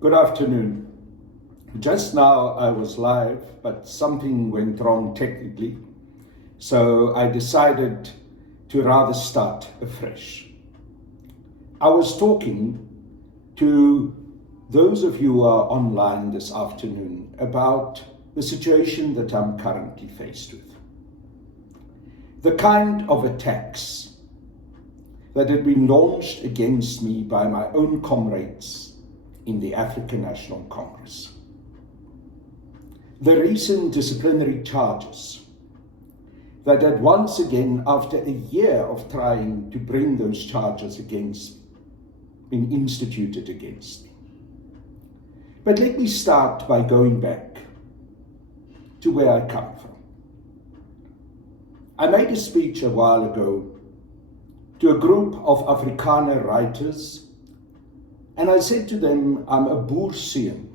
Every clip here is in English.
Good afternoon. Just now I was live, but something went wrong technically, so I decided to rather start afresh. I was talking to those of you who are online this afternoon about the situation that I'm currently faced with. The kind of attacks that had been launched against me by my own comrades in the African National Congress. The recent disciplinary charges that had once again, after a year of trying to bring those charges been instituted against me. But let me start by going back to where I come from. I made a speech a while ago to a group of Afrikaner writers, and I said to them, I'm a boerseun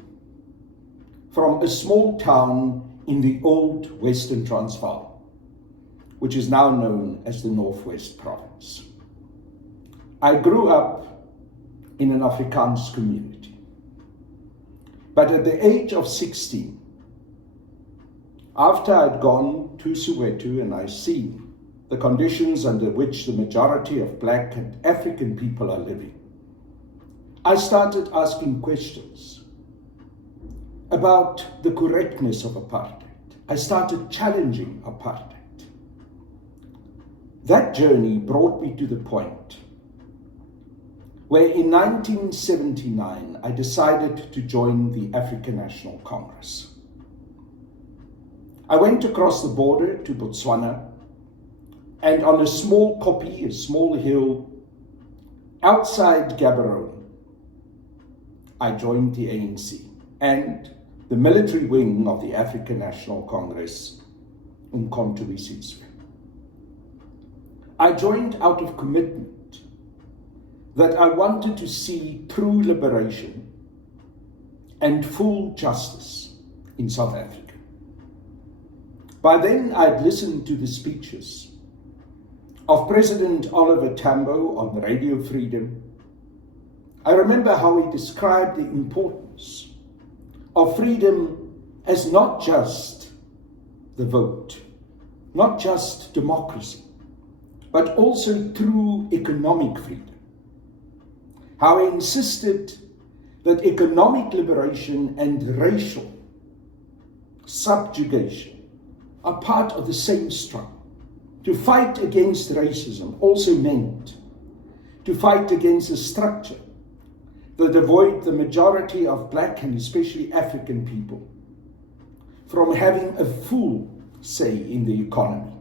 from a small town in the old Western Transvaal, which is now known as the Northwest Province. I grew up in an Afrikaans community, but at the age of 16, after I'd gone to Soweto and I seen the conditions under which the majority of Black and African people are living, I started asking questions about the correctness of apartheid. I started challenging apartheid. That journey brought me to the point where in 1979 I decided to join the African National Congress. I went across the border to Botswana, and on a small koppie, a small hill outside Gaborone, I joined the ANC and the military wing of the African National Congress, Umkhonto we Sizwe. I joined out of commitment that I wanted to see true liberation and full justice in South Africa. By then, I'd listened to the speeches of President Oliver Tambo on Radio Freedom. I remember how he described the importance of freedom as not just the vote, not just democracy, but also true economic freedom. How he insisted that economic liberation and racial subjugation are part of the same struggle. To fight against racism also meant to fight against a structure that avoid the majority of Black and especially African people from having a full say in the economy,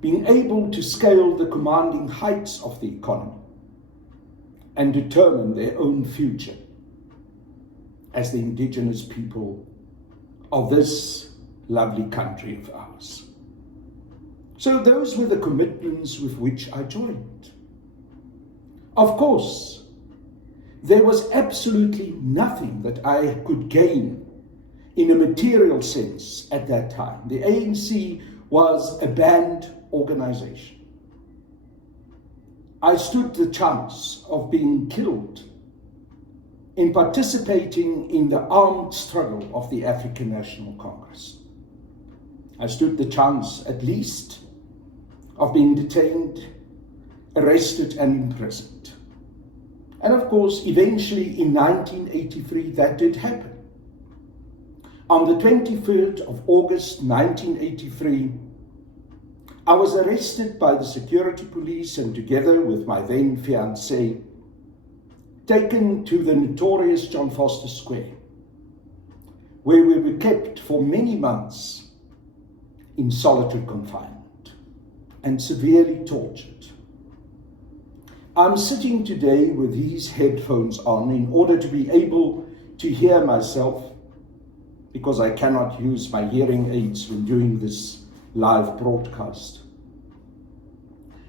being able to scale the commanding heights of the economy and determine their own future as the indigenous people of this lovely country of ours. So those were the commitments with which I joined. Of course, there was absolutely nothing that I could gain in a material sense at that time. The ANC was a banned organization. I stood the chance of being killed in participating in the armed struggle of the African National Congress. I stood the chance, at least, of being detained, arrested, and imprisoned. And of course, eventually in 1983, that did happen. On the 23rd of August 1983, I was arrested by the security police and together with my then fiancée, taken to the notorious John Foster Square, where we were kept for many months in solitary confinement and severely tortured. I'm sitting today with these headphones on in order to be able to hear myself, because I cannot use my hearing aids when doing this live broadcast.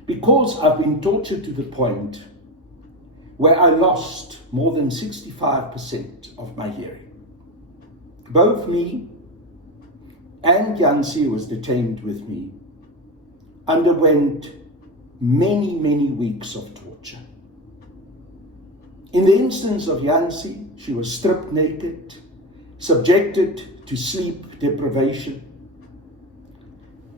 Because I've been tortured to the point where I lost more than 65% of my hearing. Both me and Jansi, who was detained with me, underwent many, many weeks of torture. In the instance of Jansi, she was stripped naked, subjected to sleep deprivation,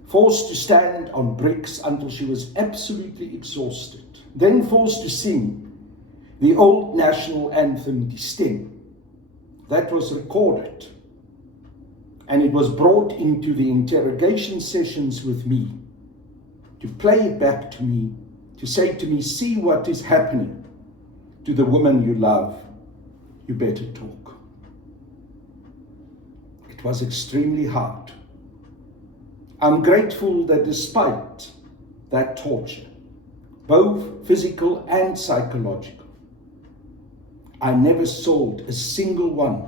forced to stand on bricks until she was absolutely exhausted, then forced to sing the old national anthem, Die Stem. That was recorded, and it was brought into the interrogation sessions with me, to play it back to me, to say to me, see what is happening to the woman you love, you better talk. It was extremely hard. I'm grateful that despite that torture, both physical and psychological, I never sold a single one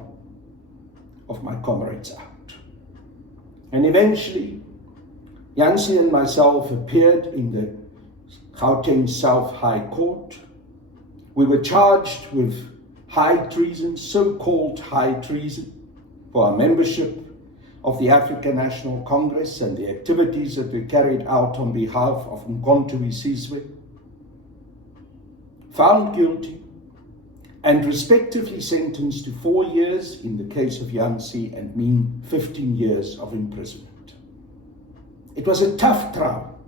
of my comrades out. And eventually, Jansie and myself appeared in the Gauteng South High Court. We were charged with high treason, so-called high treason, for our membership of the African National Congress and the activities that were carried out on behalf of Mkhonto Sizwe. Found guilty and respectively sentenced to 4 years in the case of Jansie and me, 15 years of imprisonment. It was a tough trial.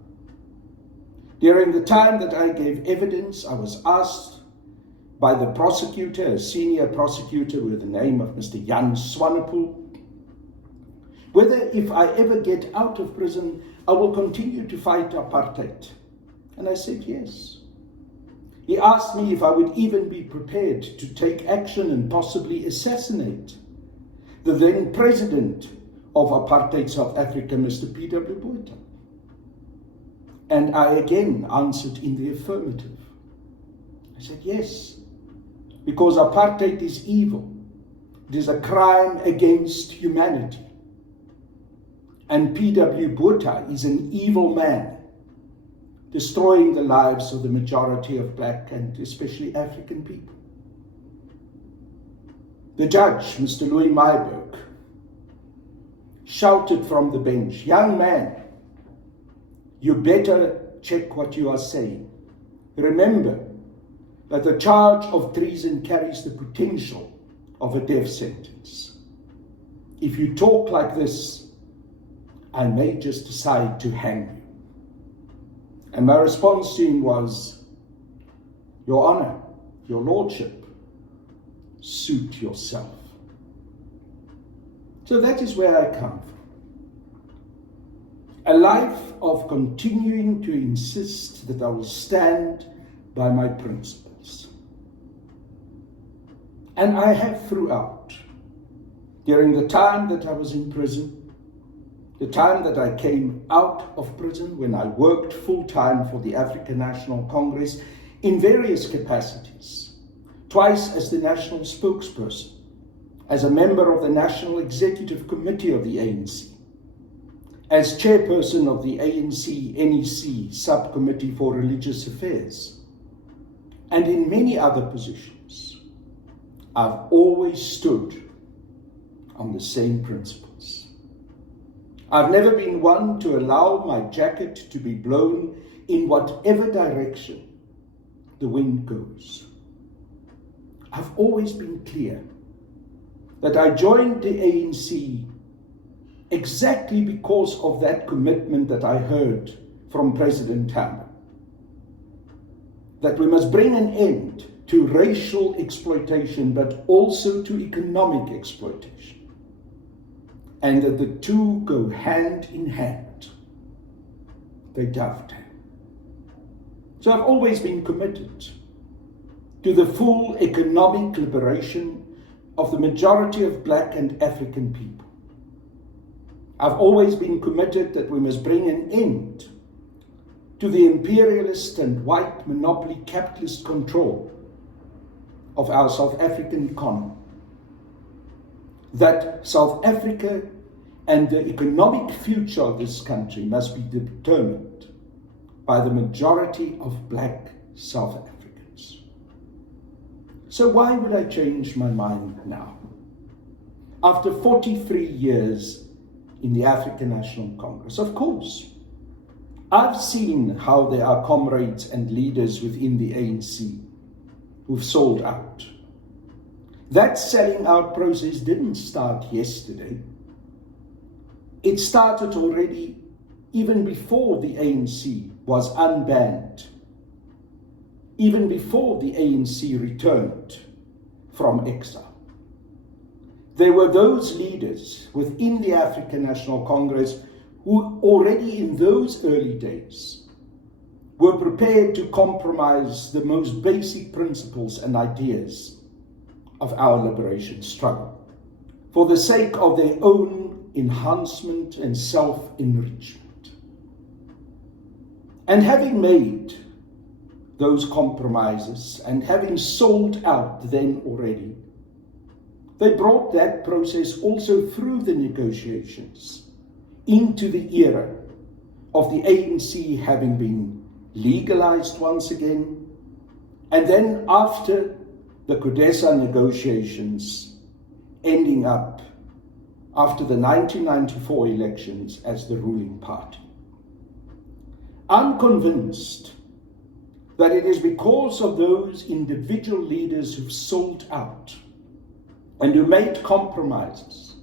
During the time that I gave evidence, I was asked by the prosecutor, a senior prosecutor with the name of Mr. Jan Swanepoel, whether if I ever get out of prison, I will continue to fight apartheid. And I said yes. He asked me if I would even be prepared to take action and possibly assassinate the then president of apartheid South Africa, Mr. P.W. Botha. And I again answered in the affirmative. I said yes, because apartheid is evil. It is a crime against humanity. And P.W. Botha is an evil man, destroying the lives of the majority of black and especially African people. The judge, Mr. Louis Myburg, shouted from the bench, "Young man, you better check what you are saying. Remember that the charge of treason carries the potential of a death sentence. If you talk like this, I may just decide to hang you." And my response to him was, "Your Honor, Your Lordship, suit yourself." So that is where I come from. A life of continuing to insist that I will stand by my principles. And I have throughout, during the time that I was in prison, the time that I came out of prison, when I worked full-time for the African National Congress in various capacities, twice as the national spokesperson, as a member of the National Executive Committee of the ANC, as chairperson of the ANC-NEC Subcommittee for Religious Affairs, and in many other positions, I've always stood on the same principles. I've never been one to allow my jacket to be blown in whatever direction the wind goes. I've always been clear that I joined the ANC exactly because of that commitment that I heard from President Tambo, that we must bring an end to racial exploitation, but also to economic exploitation, and that the two go hand in hand. They dovetail. So I've always been committed to the full economic liberation of the majority of black and African people. I've always been committed that we must bring an end to the imperialist and white monopoly capitalist control of our South African economy. That South Africa and the economic future of this country must be determined by the majority of black South Africans. So why would I change my mind now? After 43 years in the African National Congress, of course, I've seen how there are comrades and leaders within the ANC who've sold out. That selling out process didn't start yesterday. It started already even before the ANC was unbanned, even before the ANC returned from exile. There were those leaders within the African National Congress who already in those early days were prepared to compromise the most basic principles and ideas of our liberation struggle for the sake of their own enhancement and self-enrichment. And having made those compromises and having sold out then already, they brought that process also through the negotiations into the era of the ANC having been legalized once again, and then after the CODESA negotiations ending up after the 1994 elections as the ruling party. I'm convinced that it is because of those individual leaders who've sold out and who made compromises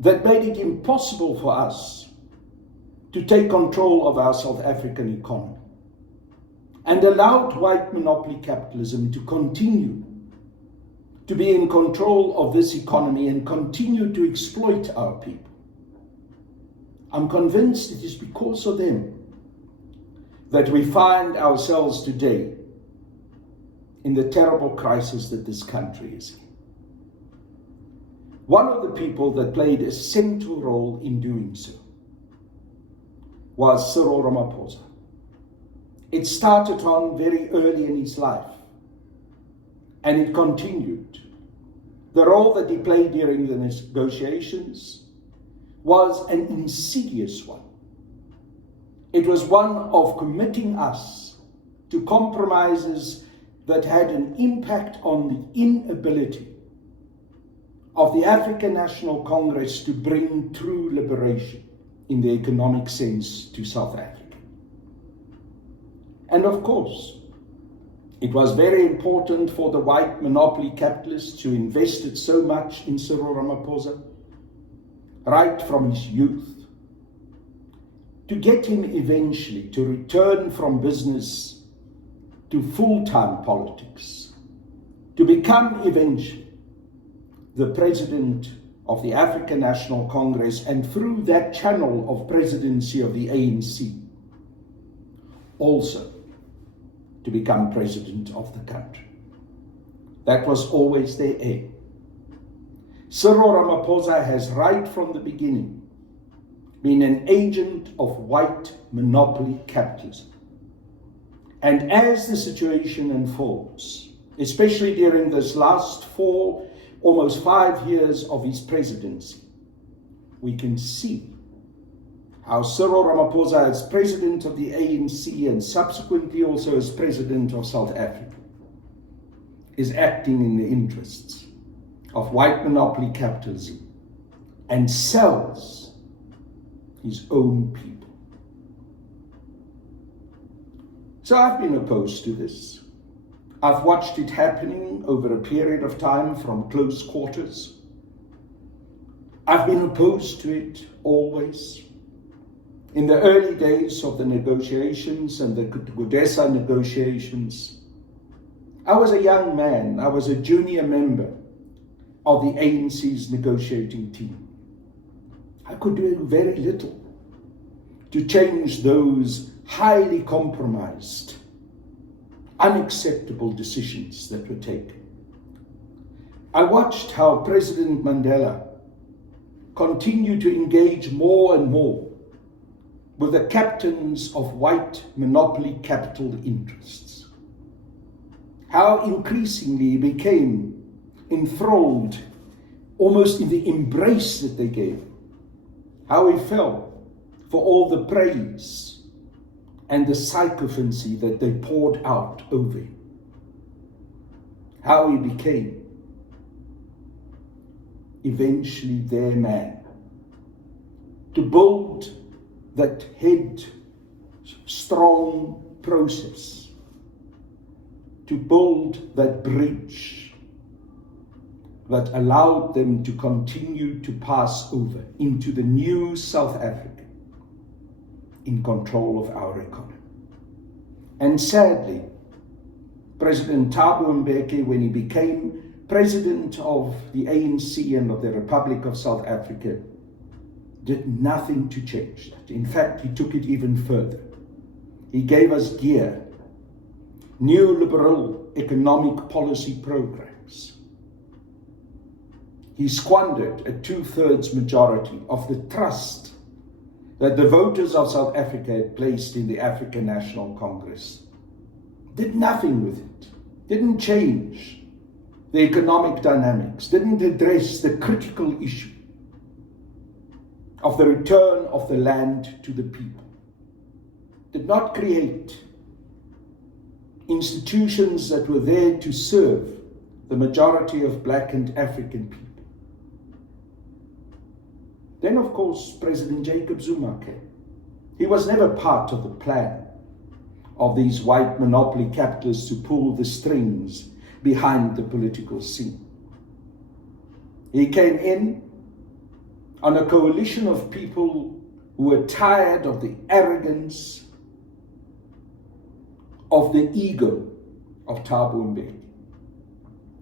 that made it impossible for us to take control of our South African economy and allowed white monopoly capitalism to continue to be in control of this economy and continue to exploit our people. I'm convinced it is because of them that we find ourselves today in the terrible crisis that this country is in. One of the people that played a central role in doing so was Cyril Ramaphosa. It started on very early in his life, and it continued. The role that he played during the negotiations was an insidious one. It was one of committing us to compromises that had an impact on the inability of the African National Congress to bring true liberation in the economic sense to South Africa. And of course, it was very important for the white monopoly capitalists who invested so much in Cyril Ramaphosa, right from his youth, to get him eventually to return from business to full-time politics, to become eventually the president of the African National Congress, and through that channel of presidency of the ANC, also to become president of the country. That was always their aim. Cyril Ramaphosa has right from the beginning been an agent of white monopoly capitalism. And as the situation unfolds, especially during this last almost 5 years of his presidency, we can see how Cyril Ramaphosa, as president of the ANC and subsequently also as president of South Africa, is acting in the interests of white monopoly capitalism and sells his own people. So I've been opposed to this. I've watched it happening over a period of time from close quarters. I've been opposed to it always. In the early days of the negotiations and the CODESA negotiations, I was a young man. I was a junior member of the ANC's negotiating team. I could do very little to change those highly compromised, unacceptable decisions that were taken. I watched how President Mandela continued to engage more and more with the captains of white monopoly capital interests. How increasingly he became enthralled almost in the embrace that they gave. How he fell for all the praise and the sycophancy that they poured out over him. How he became eventually their man to build that head-strong process, to build that bridge that allowed them to continue to pass over into the new South Africa in control of our economy. And sadly, President Thabo Mbeki, when he became president of the ANC and of the Republic of South Africa, did nothing to change that. In fact, he took it even further. He gave us GEAR, neoliberal economic policy programs. He squandered a 2/3 majority of the trust that the voters of South Africa had placed in the African National Congress. Did nothing with it, didn't change the economic dynamics, didn't address the critical issue of the return of the land to the people, did not create institutions that were there to serve the majority of Black and African people. Then, of course, President Jacob Zuma came. He was never part of the plan of these white monopoly capitalists to pull the strings behind the political scene. He came in on a coalition of people who were tired of the arrogance, of the ego of Thabo Mbeki.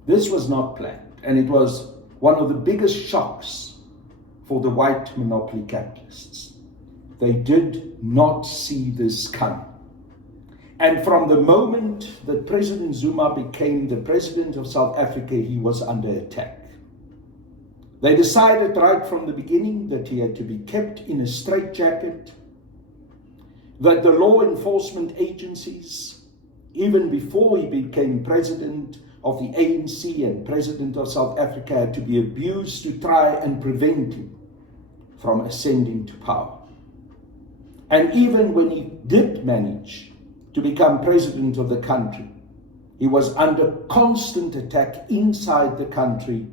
This was not planned, and it was one of the biggest shocks for the white monopoly capitalists. They did not see this coming. And from the moment that President Zuma became the president of South Africa, he was under attack. They decided right from the beginning that he had to be kept in a straitjacket, that the law enforcement agencies, even before he became president of the ANC and president of South Africa, had to be abused to try and prevent him from ascending to power. And even when he did manage to become president of the country, he was under constant attack inside the country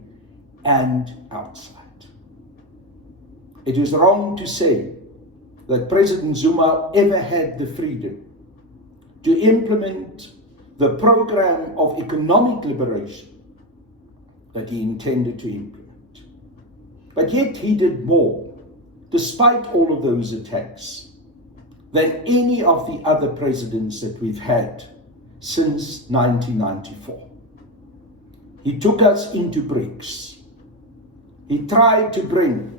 and outside. It is wrong to say that President Zuma ever had the freedom to implement the program of economic liberation that he intended to implement. But yet he did more, despite all of those attacks, than any of the other presidents that we've had since 1994. He took us into BRICS. He tried to bring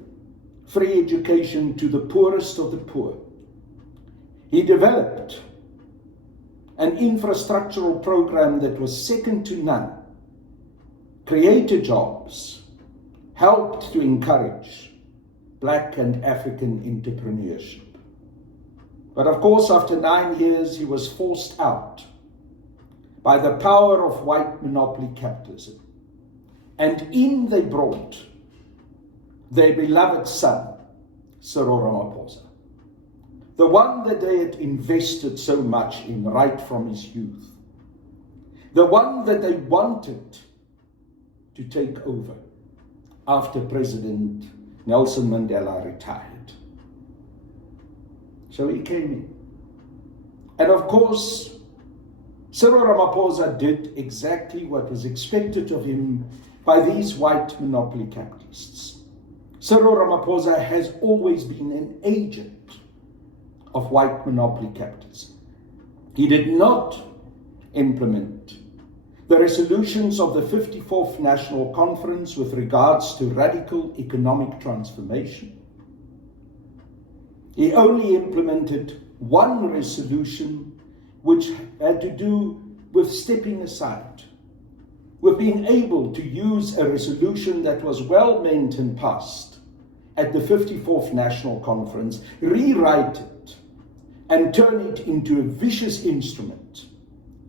free education to the poorest of the poor. He developed an infrastructural program that was second to none, created jobs, helped to encourage Black and African entrepreneurship. But of course, after 9 years, he was forced out by the power of white monopoly capitalism. And in they brought their beloved son, Cyril Ramaphosa, the one that they had invested so much in right from his youth, the one that they wanted to take over after President Nelson Mandela retired. So he came in. And of course, Cyril Ramaphosa did exactly what was expected of him by these white monopoly capitalists. Cyril Ramaphosa has always been an agent of white monopoly capitalism. He did not implement the resolutions of the 54th National Conference with regards to radical economic transformation. He only implemented one resolution which had to do with stepping aside, with being able to use a resolution that was well meant and passed at the 54th National Conference, rewrite it and turn it into a vicious instrument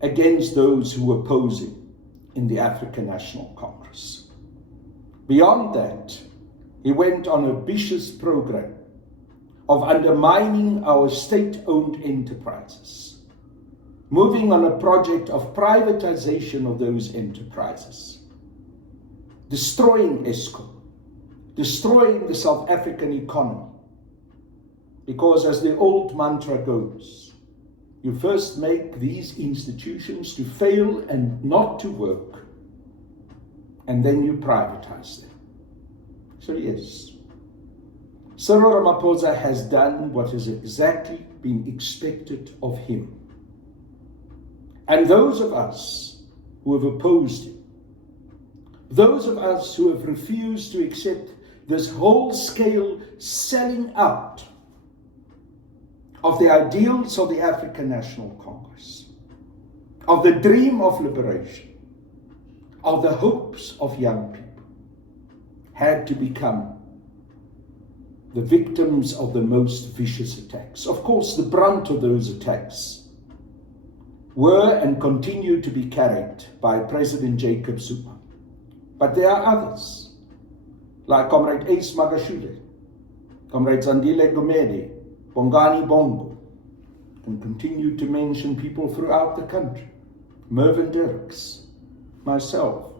against those who were posing in the African National Congress. Beyond that, he went on a vicious program of undermining our state-owned enterprises, moving on a project of privatization of those enterprises, destroying Eskom, destroying the South African economy. Because as the old mantra goes, you first make these institutions to fail and not to work, and then you privatize them. So yes, Cyril Ramaphosa has done what has exactly been expected of him. And those of us who have opposed him, those of us who have refused to accept this whole-scale selling out of the ideals of the African National Congress, of the dream of liberation, of the hopes of young people, had to become the victims of the most vicious attacks. Of course, the brunt of those attacks were and continue to be carried by President Jacob Zuma. But there are others, like Comrade Ace Magashule, Comrade Zandile Gumede, Bongani Bongo, and continue to mention people throughout the country, Mervyn Dirks, myself,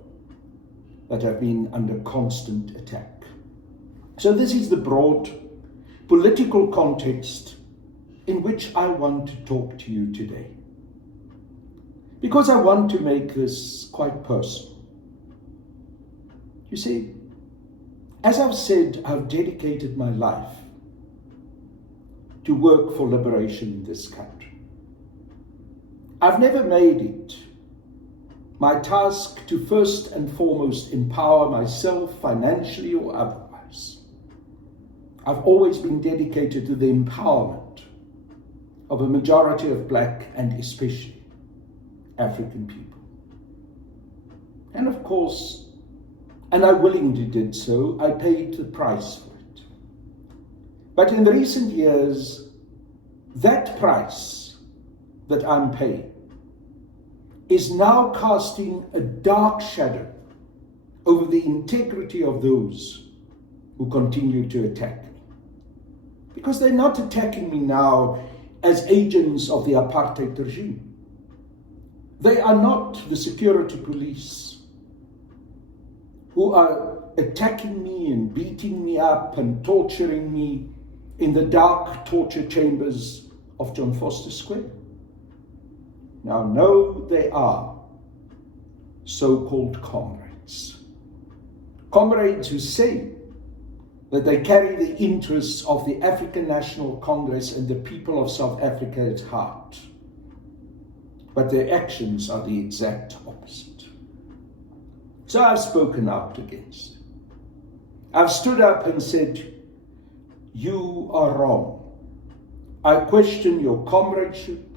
that have been under constant attack. So this is the broad political context in which I want to talk to you today. Because I want to make this quite personal. You see, as I've said, I've dedicated my life to work for liberation in this country. I've never made it my task to first and foremost empower myself financially or otherwise. I've always been dedicated to the empowerment of a majority of Black and especially African people. And of course, and I willingly did so, I paid the price for it. But in the recent years, that price that I'm paying is now casting a dark shadow over the integrity of those who continue to attack me. Because they're not attacking me now as agents of the apartheid regime. They are not the security police who are attacking me and beating me up and torturing me in the dark torture chambers of John Foster Square. Now, no, they are so-called comrades. Comrades who say that they carry the interests of the African National Congress and the people of South Africa at heart. But their actions are the exact opposite. So I've spoken out against it. I've stood up and said, you are wrong. I question your comradeship.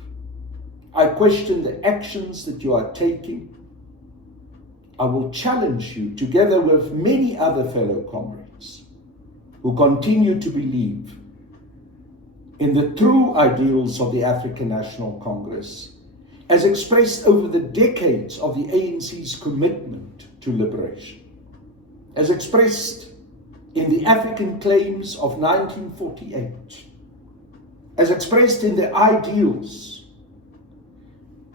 I question the actions that you are taking. I will challenge you, together with many other fellow comrades who continue to believe in the true ideals of the African National Congress, as expressed over the decades of the ANC's commitment to liberation, as expressed in the African claims of 1948, as expressed in the ideals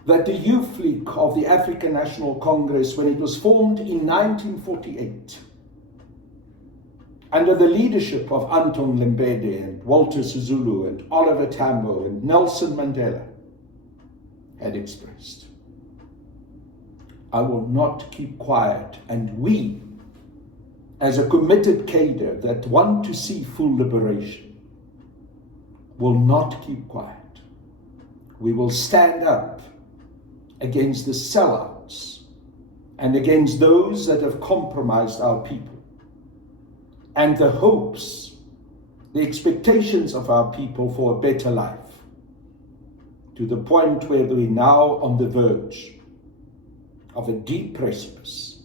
that the youth league of the African National Congress, when it was formed in 1948, under the leadership of Anton Lembede and Walter Sisulu and Oliver Tambo and Nelson Mandela, had expressed. I will not keep quiet, and we, as a committed cadre that want to see full liberation, will not keep quiet. We will stand up against the sellouts and against those that have compromised our people and the hopes, the expectations of our people for a better life, to the point where we're now on the verge of a deep precipice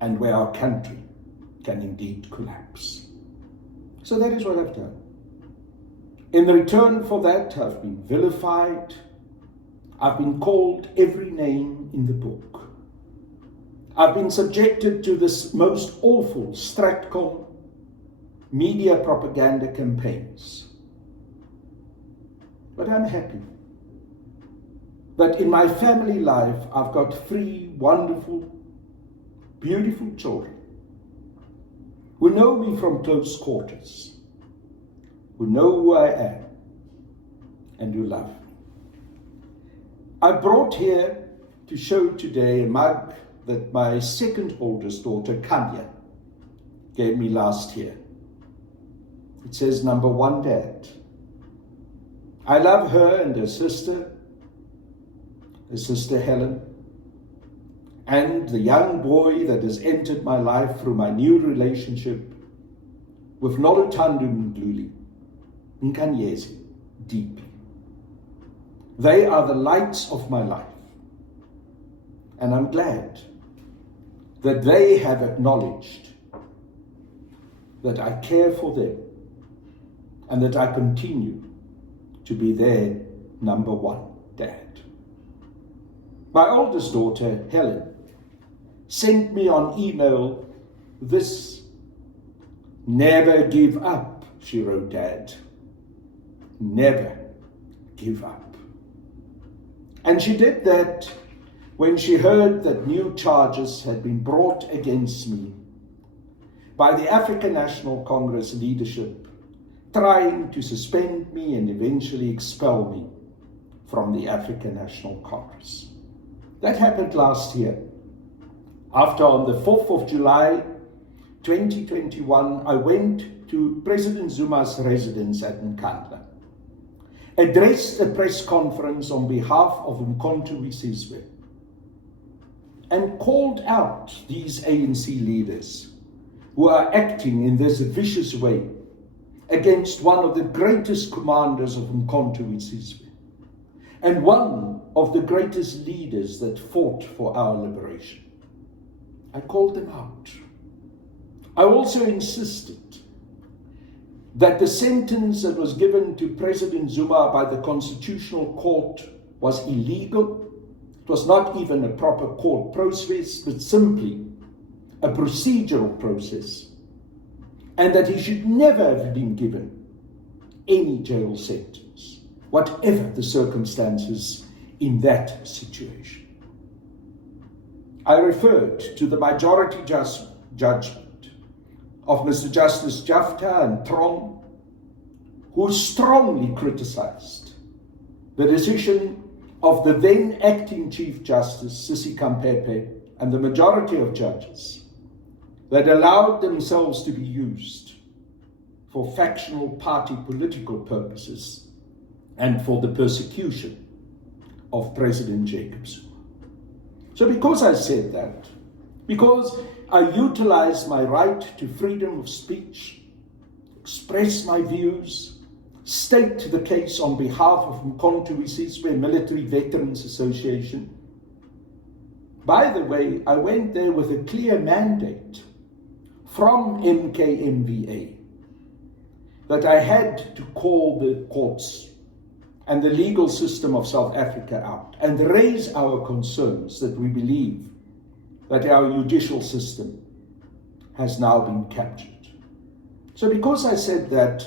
and where our country can indeed collapse. So that is what I've done. In return for that, I've been vilified. I've been called every name in the book. I've been subjected to this most awful Stratcom media propaganda campaigns. But I'm happy that in my family life, I've got 3 wonderful, beautiful children who know me from close quarters, who know who I am, and who love me. I brought here to show today a mug that my second oldest daughter, Kanya, gave me last year. It says, "Number 1, Dad. I love her and her sister Helen, and the young boy that has entered my life through my new relationship with Noluthando Ndluli, Nkanyezi, deeply. They are the lights of my life, and I'm glad that they have acknowledged that I care for them and that I continue to be their number 1 dad." My oldest daughter, Helen, sent me on email this: "Never give up," she wrote, "Dad. Never give up." And she did that when she heard that new charges had been brought against me by the African National Congress leadership, trying to suspend me and eventually expel me from the African National Congress. That happened last year, after on the 4th of July 2021, I went to President Zuma's residence at Nkandla, addressed a press conference on behalf of Umkhonto weSizwe, and called out these ANC leaders who are acting in this vicious way against one of the greatest commanders of Umkhonto weSizwe, and one of the greatest leaders that fought for our liberation. I called them out. I also insisted that the sentence that was given to President Zuma by the Constitutional Court was illegal. It was not even a proper court process, but simply a procedural process, and that he should never have been given any jail sentence, whatever the circumstances in that situation. I referred to the majority judgment of Mr. Justice Jafta and Trong, who strongly criticized the decision of the then acting Chief Justice, Sisi Kampepe, and the majority of judges that allowed themselves to be used for factional party political purposes and for the persecution of President Jacob Zuma. So because I said that, because I utilized my right to freedom of speech, express my views, state the case on behalf of Umkhonto weSizwe Military Veterans Association. By the way, I went there with a clear mandate from MKMVA that I had to call the courts and the legal system of South Africa out and raise our concerns that we believe that our judicial system has now been captured. So because I said that,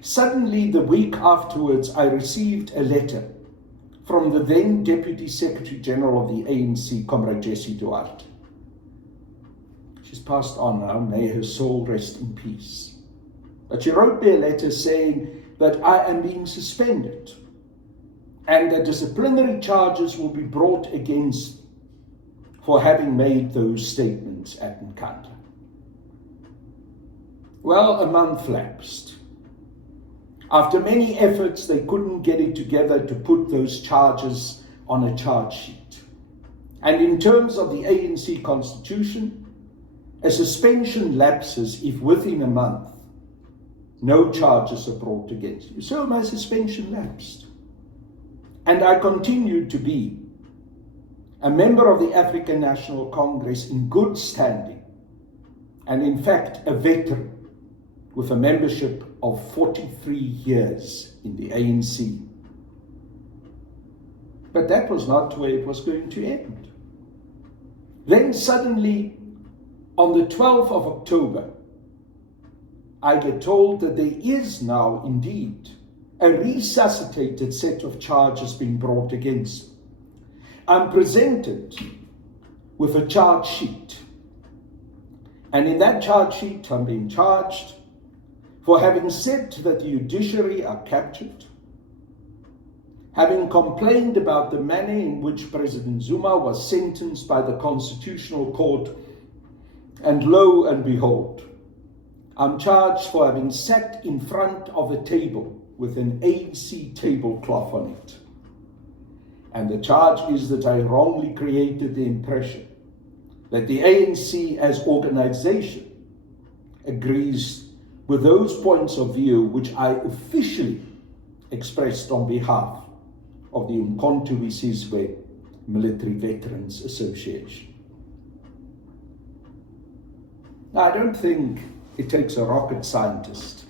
suddenly the week afterwards I received a letter from the then Deputy Secretary General of the ANC, Comrade Jessie Duarte. She's passed on now, may her soul rest in peace. But she wrote me a letter saying that I am being suspended and that disciplinary charges will be brought against me for having made those statements at Nkandla. Well, a month lapsed. After many efforts, they couldn't get it together to put those charges on a charge sheet. And in terms of the ANC constitution, a suspension lapses if within a month no charges are brought against you. So my suspension lapsed. And I continued to be a member of the African National Congress in good standing, and in fact a veteran with a membership of 43 years in the ANC. But that was not where it was going to end. Then suddenly, on the 12th of October, I get told that there is now indeed a resuscitated set of charges being brought against me. I'm presented with a charge sheet. And in that charge sheet, I'm being charged for having said that the judiciary are captured, having complained about the manner in which President Zuma was sentenced by the Constitutional Court, and lo and behold, I'm charged for having sat in front of a table with an ANC tablecloth on it. And the charge is that I wrongly created the impression that the ANC as organization agrees with those points of view which I officially expressed on behalf of the Umkhonto we Sizwe Military Veterans Association. Now, I don't think it takes a rocket scientist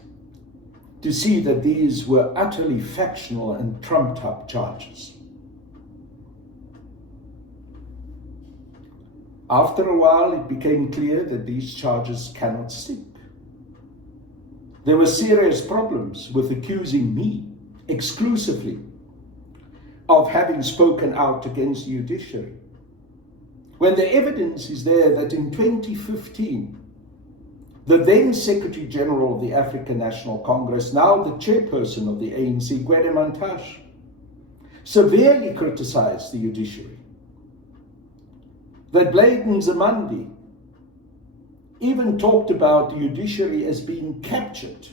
to see that these were utterly factional and trumped-up charges. After a while, it became clear that these charges cannot stick. There were serious problems with accusing me exclusively of having spoken out against the judiciary, when the evidence is there that in 2015, the then Secretary General of the African National Congress, now the chairperson of the ANC, Niehaus, severely criticized the judiciary. That Blade Nzimande even talked about the judiciary as being captured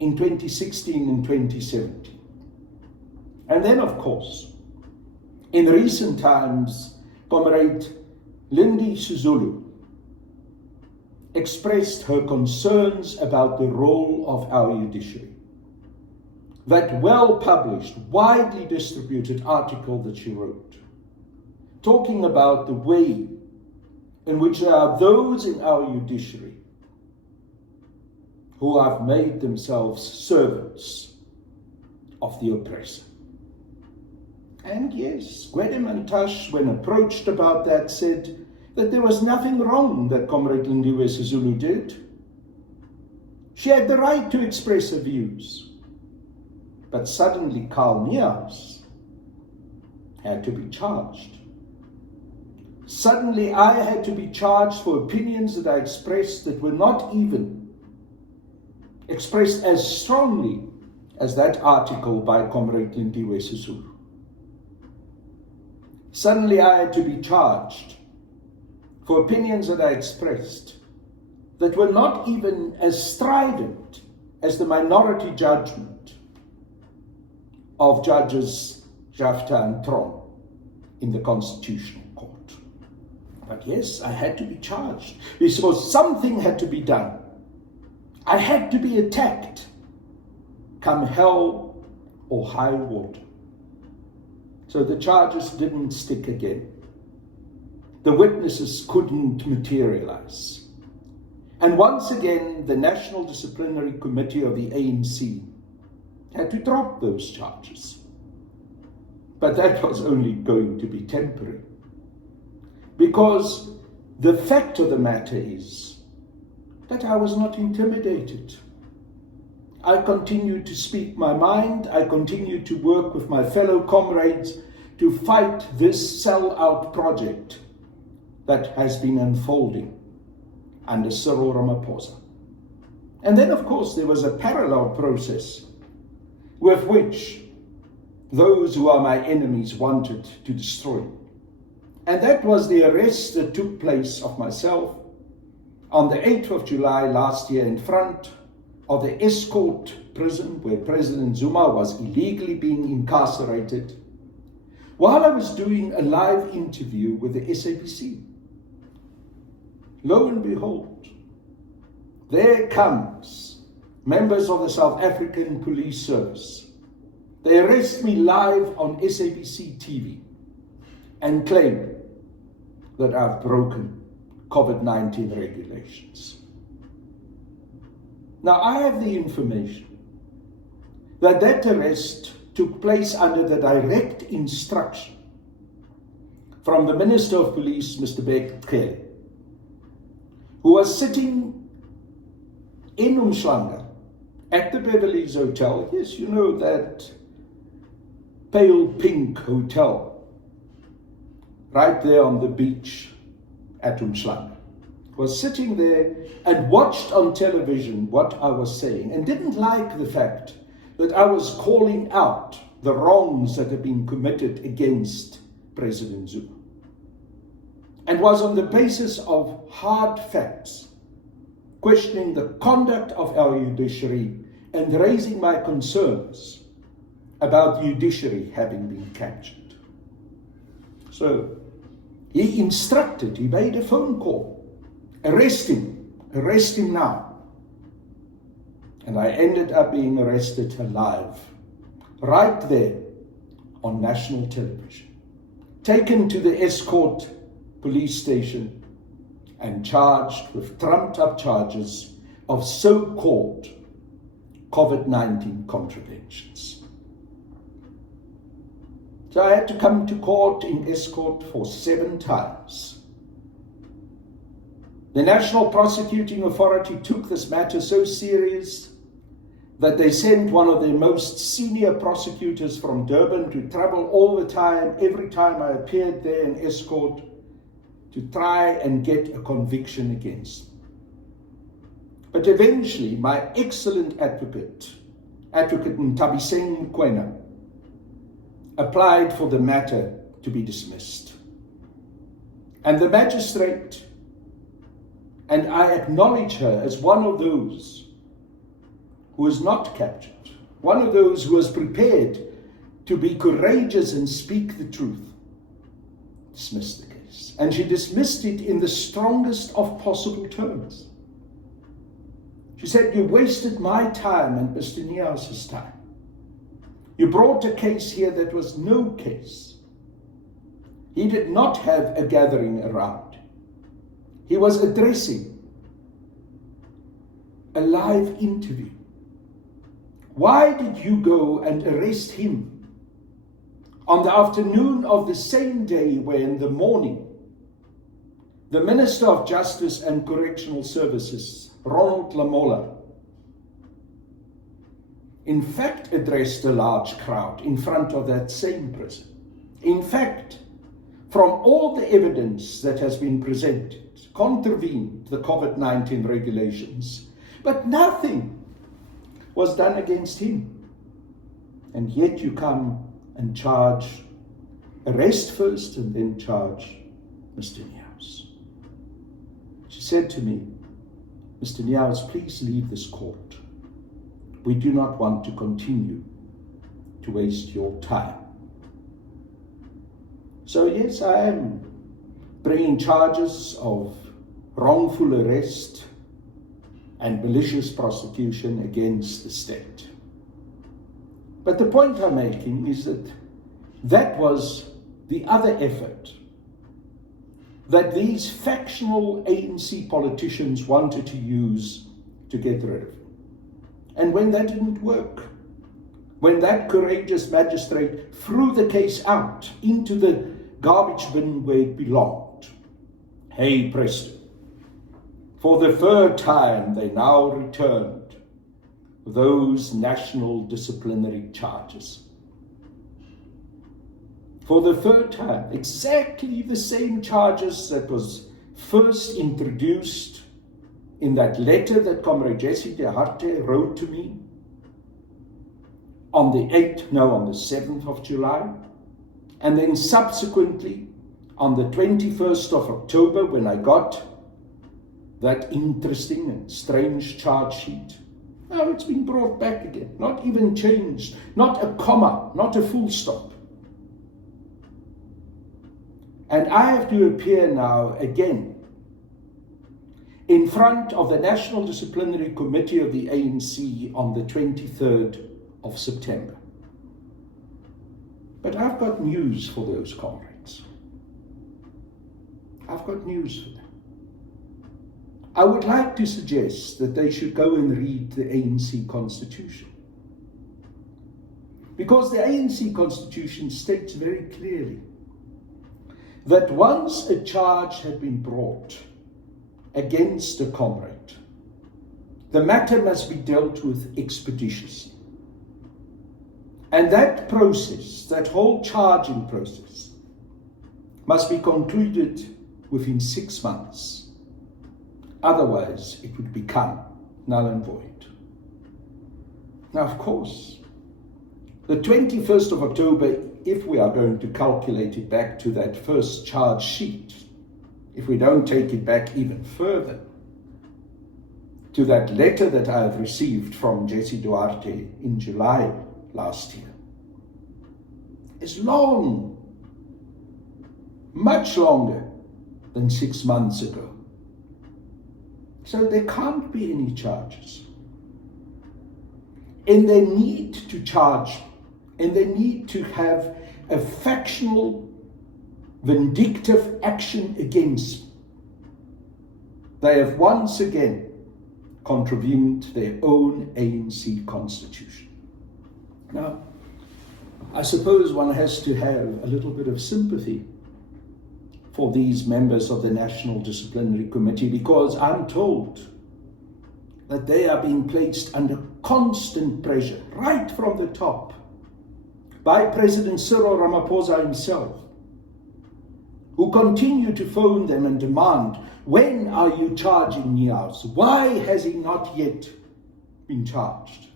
in 2016 and 2017. And then, of course, in recent times, Comrade Lindy Sisulu expressed her concerns about the role of our judiciary. That well-published, widely distributed article that she wrote, talking about the way in which there are those in our judiciary who have made themselves servants of the oppressor. And yes, Niehaus, when approached about that, said that there was nothing wrong that Comrade Lindiwe Sisulu did. She had the right to express her views. But suddenly Carl Niehaus had to be charged. Suddenly I had to be charged for opinions that I expressed that were not even expressed as strongly as that article by Comrade Lindiwe Sisulu. Suddenly I had to be charged for opinions that I expressed that were not even as strident as the minority judgment of Judges Jafta and Tron in the Constitutional Court. But yes, I had to be charged because something had to be done. I had to be attacked, come hell or high water. So the charges didn't stick again. The witnesses couldn't materialize. And once again, the National Disciplinary Committee of the ANC had to drop those charges. But that was only going to be temporary. Because the fact of the matter is that I was not intimidated. I continued to speak my mind. I continued to work with my fellow comrades to fight this sell-out project that has been unfolding under Cyril Ramaphosa. And then, of course, there was a parallel process with which those who are my enemies wanted to destroy. And that was the arrest that took place of myself on the 8th of July last year in front of the Escort prison where President Zuma was illegally being incarcerated, while I was doing a live interview with the SABC. Lo and behold, there comes members of the South African Police Service. They arrest me live on SABC TV and claim that I've broken COVID-19 regulations. Now, I have the information that that arrest took place under the direct instruction from the Minister of Police, Mr. Bekele, who was sitting in Umhlanga at the Beverly's Hotel. Yes, you know, that pale pink hotel right there on the beach at Umhlanga. Was sitting there and watched on television what I was saying and didn't like the fact that I was calling out the wrongs that have been committed against President Zuma, and was on the basis of hard facts, questioning the conduct of our judiciary and raising my concerns about the judiciary having been captured. So he instructed, he made a phone call, arrest him now. And I ended up being arrested alive, right there on national television, taken to the Escort police station and charged with trumped-up charges of so-called COVID-19 contraventions. So I had to come to court in Escort for 7 times. The National Prosecuting Authority took this matter so serious that they sent one of their most senior prosecutors from Durban to travel all the time, every time I appeared there in Escort, to try and get a conviction against me. But eventually, my excellent Advocate Ntabiseng Mokoena, applied for the matter to be dismissed. And the magistrate, and I acknowledge her as one of those who was not captured, one of those who was prepared to be courageous and speak the truth, dismissed the case. And she dismissed it in the strongest of possible terms. She said, "You wasted my time and Mr. Niehaus' time. You brought a case here that was no case. He did not have a gathering around. He was addressing a live interview. Why did you go and arrest him on the afternoon of the same day where in the morning the Minister of Justice and Correctional Services, Ronald Lamola, in fact addressed a large crowd in front of that same prison? In fact, from all the evidence that has been presented, contravened the COVID-19 regulations, but nothing was done against him. And yet you come and charge, arrest first and then charge Mr. Niehaus." She said to me, "Mr. Niehaus, please leave this court. We do not want to continue to waste your time." So yes, I am bringing charges of wrongful arrest and malicious prosecution against the state. But the point I'm making is that that was the other effort that these factional ANC politicians wanted to use to get rid of him. And when that didn't work, when that courageous magistrate threw the case out into the garbage bin where it belonged, hey presto, for the 3rd time they now returned those national disciplinary charges. For the 3rd time, exactly the same charges that was first introduced in that letter that Comrade Jesse de Harte wrote to me on the 7th of July, and then subsequently on the 21st of October when I got that interesting and strange charge sheet. Now it's been brought back again, not even changed, not a comma, not a full stop. And I have to appear now again in front of the National Disciplinary Committee of the ANC on the 23rd of September. But I've got news for those comrades. I've got news for them. I would like to suggest that they should go and read the ANC Constitution. Because the ANC Constitution states very clearly that once a charge had been brought against a comrade, the matter must be dealt with expeditiously. And that process, that whole charging process, must be concluded within 6 months. Otherwise, it would become null and void. Now, of course, The 21st of October, if we are going to calculate it back to that first charge sheet, if we don't take it back even further, to that letter that I have received from Jesse Duarte in July last year, is long, much longer than 6 months ago. So there can't be any charges. And they need to charge, and they need to have a factional, vindictive action against me. They have once again contravened their own ANC constitution. Now, I suppose one has to have a little bit of sympathy for these members of the National Disciplinary Committee, because I'm told that they are being placed under constant pressure, right from the top, by President Cyril Ramaphosa himself, who continue to phone them and demand, when are you charging Niehaus? Why has he not yet been charged?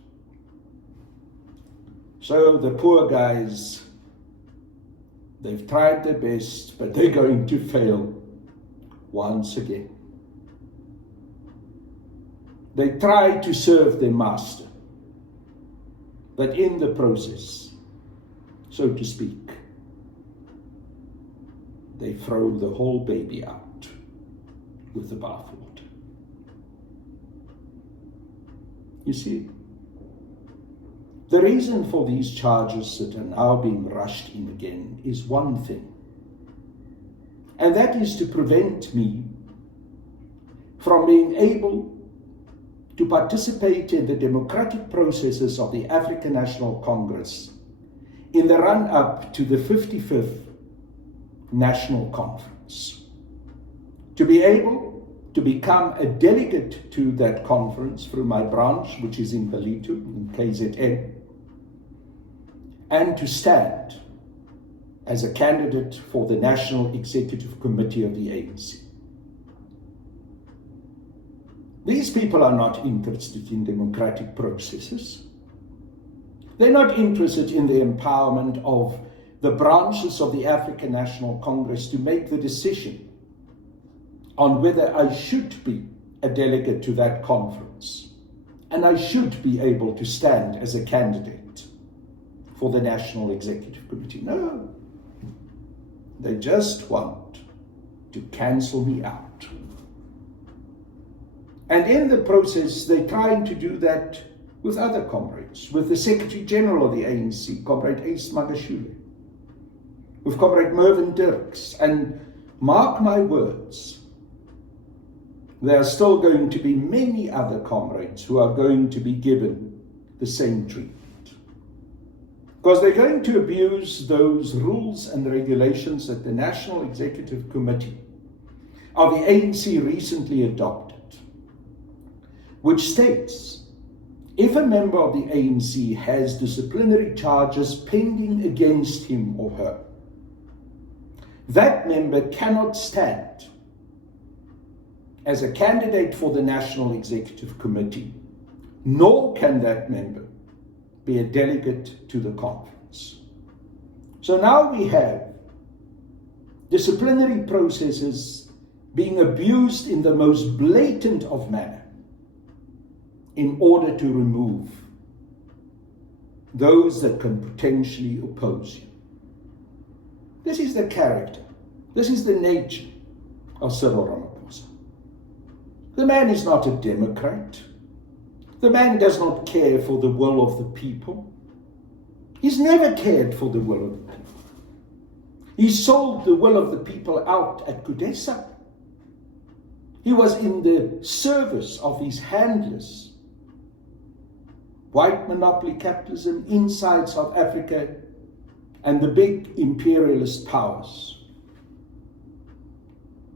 So the poor guys, they've tried their best, but they're going to fail once again. They try to serve their master, but in the process, so to speak, they throw the whole baby out with the bathwater. You see, the reason for these charges that are now being rushed in again is one thing, and that is to prevent me from being able to participate in the democratic processes of the African National Congress in the run-up to the 55th National Conference. To be able to become a delegate to that conference through my branch, which is in Ballito, in KZN, and to stand as a candidate for the National Executive Committee of the ANC. These people are not interested in democratic processes. They're not interested in the empowerment of the branches of the African National Congress to make the decision on whether I should be a delegate to that conference, and I should be able to stand as a candidate for the National Executive Committee. No, they just want to cancel me out. And in the process, they're trying to do that with other comrades, with the Secretary General of the ANC, Comrade Ace Magashule, with Comrade Mervyn Dirks, and mark my words, there are still going to be many other comrades who are going to be given the same treatment. Because they're going to abuse those rules and regulations that the National Executive Committee of the ANC recently adopted, which states, if a member of the ANC has disciplinary charges pending against him or her, that member cannot stand as a candidate for the National Executive Committee, nor can that member be a delegate to the conference. So now we have disciplinary processes being abused in the most blatant of manner in order to remove those that can potentially oppose you. This is the character, this is the nature of Cyril Ramaphosa. The man is not a Democrat. The man does not care for the will of the people. He's never cared for the will of the people. He sold the will of the people out at Kudesa. He was in the service of his handlers. White monopoly capitalism inside South Africa and the big imperialist powers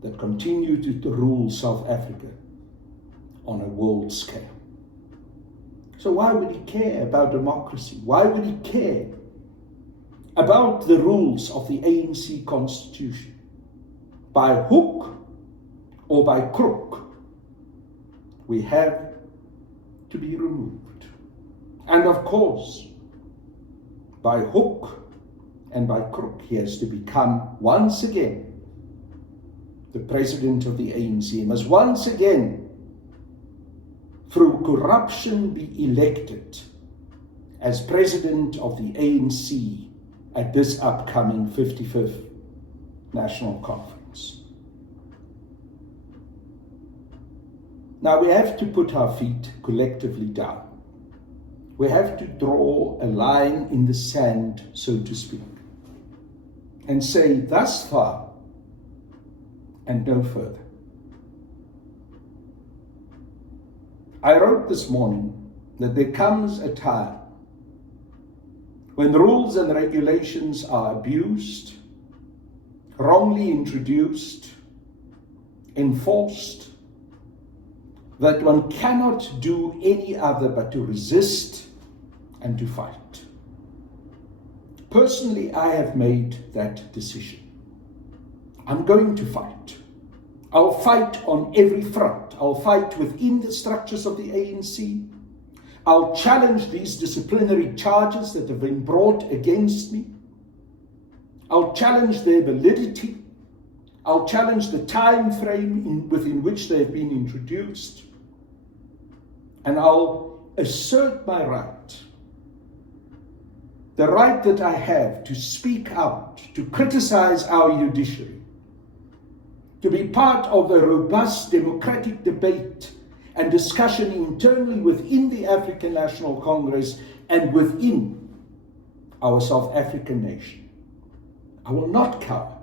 that continue to rule South Africa on a world scale. So why would he care about democracy? Why would he care about the rules of the ANC constitution? By hook or by crook, we have to be removed. And of course, by hook and by crook, he has to become once again the president of the ANC. He must once again, through corruption, be elected as president of the ANC at this upcoming 55th National Conference. Now we have to put our feet collectively down. We have to draw a line in the sand, so to speak, and say, thus far and no further. I wrote this morning that there comes a time when rules and regulations are abused, wrongly introduced, enforced, that one cannot do any other but to resist and to fight. Personally, I have made that decision. I'm going to fight. I'll fight on every front. I'll fight within the structures of the ANC. I'll challenge these disciplinary charges that have been brought against me. I'll challenge their validity. I'll challenge the time frame within which they have been introduced. And I'll assert my right, the right that I have to speak out, to criticize our judiciary, to be part of a robust democratic debate and discussion internally within the African National Congress and within our South African nation. I will not cower.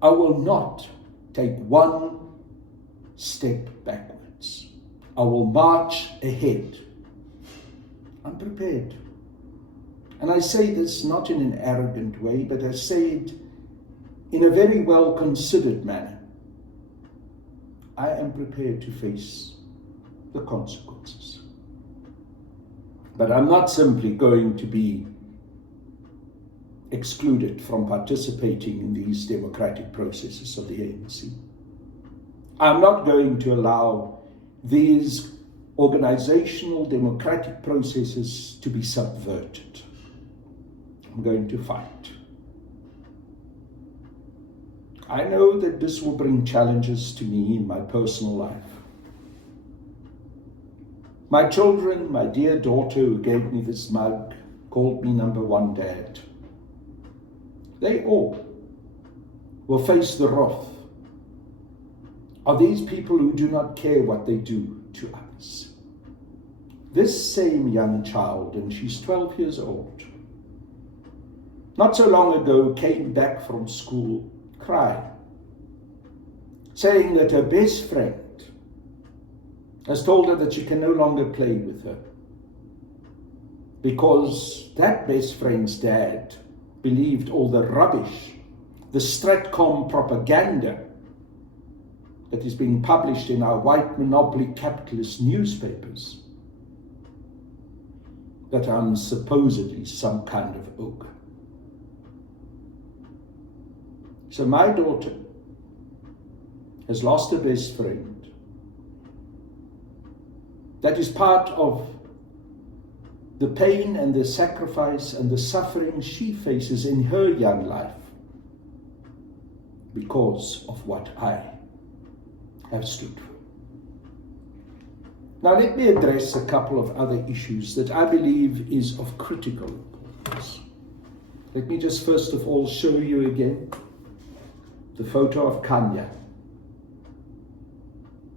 I will not take one step backwards. I will march ahead. I'm prepared. And I say this not in an arrogant way, but I say it in a very well considered manner. I am prepared to face the consequences. But I'm not simply going to be excluded from participating in these democratic processes of the ANC. I'm not going to allow these organizational democratic processes to be subverted. I'm going to fight. I know that this will bring challenges to me in my personal life. My children, my dear daughter who gave me this mug, called me number one dad. They all will face the wrath of these people who do not care what they do to others. This same young child, and she's 12 years old, not so long ago came back from school crying, saying that her best friend has told her that she can no longer play with her because that best friend's dad believed all the rubbish, the Stratcom propaganda that is being published in our white monopoly capitalist newspapers, that I'm supposedly some kind of ogre. So my daughter has lost her best friend. That is part of the pain and the sacrifice and the suffering she faces in her young life because of what I have stood for. Now let me address a couple of other issues that I believe is of critical importance. Let me just first of all show you again the photo of Kanya.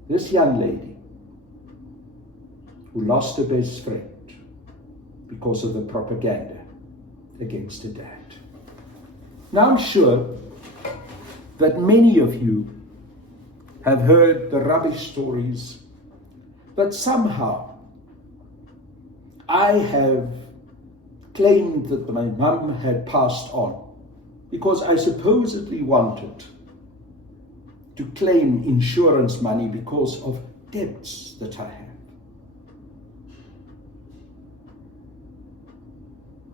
This young lady who lost her best friend because of the propaganda against her dad. Now I'm sure that many of you have heard the rubbish stories that somehow I have claimed that my mum had passed on because I supposedly wanted to claim insurance money because of debts that I have.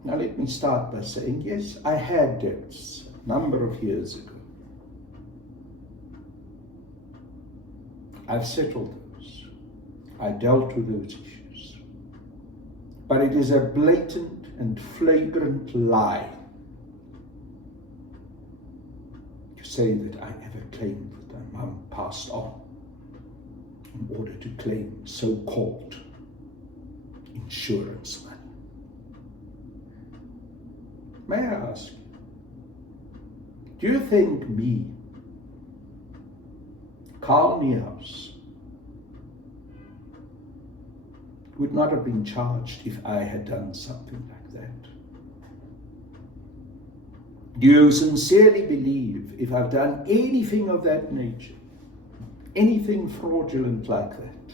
Now let me start by saying, yes, I had debts a number of years ago. I've settled those. I dealt with those issues. But it is a blatant and flagrant lie to say that I ever claimed that my mum passed on in order to claim so-called insurance money. May I ask you, do you think me, Carl Niehaus, would not have been charged if I had done something like that? Do you sincerely believe if I've done anything of that nature, anything fraudulent like that,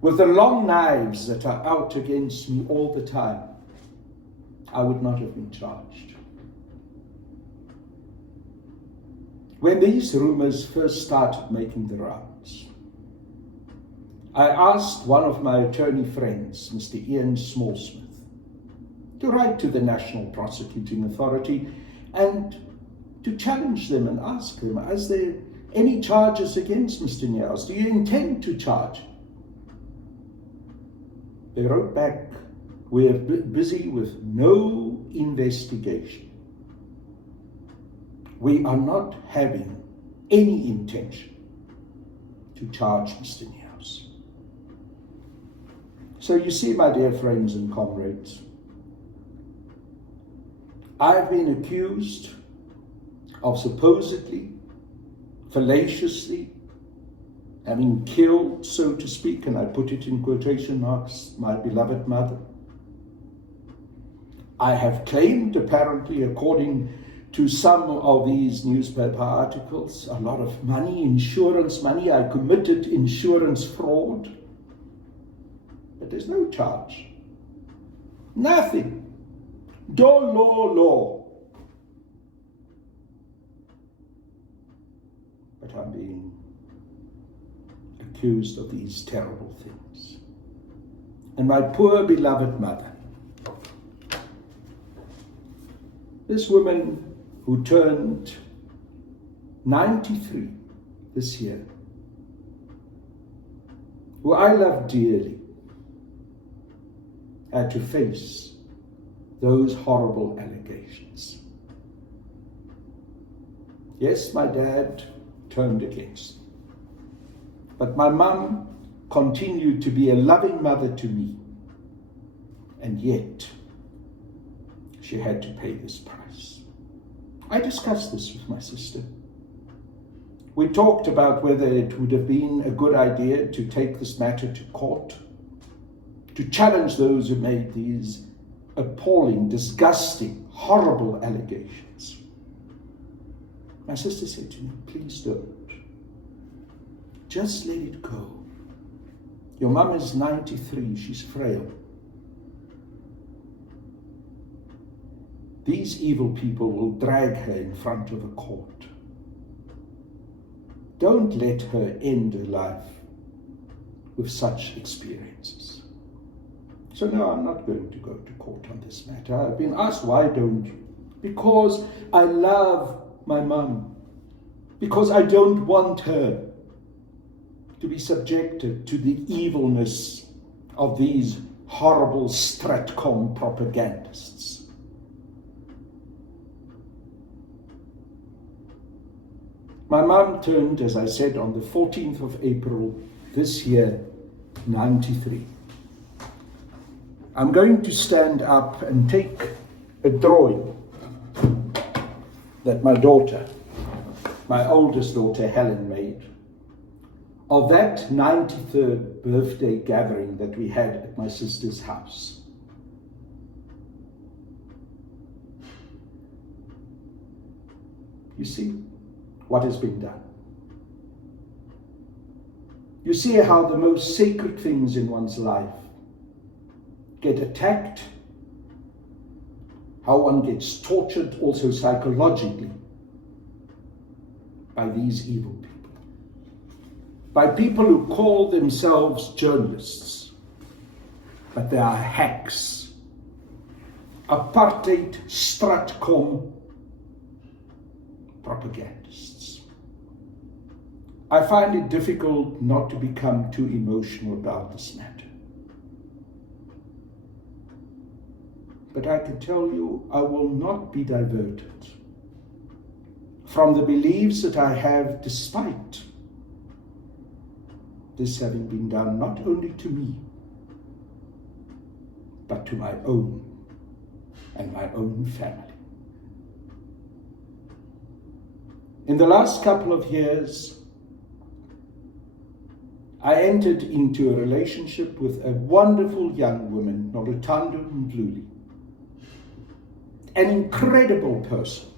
with the long knives that are out against me all the time, I would not have been charged? When these rumors first started making the rounds, I asked one of my attorney friends, Mr. Ian Smallsmith, to write to the National Prosecuting Authority and to challenge them and ask them, is there any charges against Mr. Niehaus? Do you intend to charge? They wrote back, we're busy with no investigation. We are not having any intention to charge Mr. Niehaus. So you see, my dear friends and comrades, I've been accused of supposedly, fallaciously, having killed, so to speak, and I put it in quotation marks, my beloved mother. I have claimed, apparently, according to some of these newspaper articles, a lot of money, insurance money. I committed insurance fraud. But there's no charge. Nothing. Law. But I'm being accused of these terrible things. And my poor beloved mother, this woman who turned 93 this year, who I love dearly, had to face those horrible allegations. Yes, my dad turned against me, but my mum continued to be a loving mother to me, and yet she had to pay this price. I discussed this with my sister. We talked about whether it would have been a good idea to take this matter to court, to challenge those who made these appalling, disgusting, horrible allegations. My sister said to me, please don't. Just let it go. Your mum is 93, she's frail. These evil people will drag her in front of a court. Don't let her end her life with such experiences. So no, I'm not going to go to court on this matter. I've been asked, why don't you? Because I love my mum. Because I don't want her to be subjected to the evilness of these horrible Stratcom propagandists. My mum turned, as I said, on the 14th of April this year, 93. I'm going to stand up and take a drawing that my daughter, my oldest daughter Helen, made of that 93rd birthday gathering that we had at my sister's house. You see what has been done. You see how the most sacred things in one's life get attacked, how one gets tortured also psychologically by these evil people, by people who call themselves journalists, but they are hacks, apartheid Stratcom propagandists. I find it difficult not to become too emotional about this matter. But I can tell you, I will not be diverted from the beliefs that I have, despite this having been done not only to me, but to my own and my own family. In the last couple of years, I entered into a relationship with a wonderful young woman, Noluthando Mdluli, an incredible person,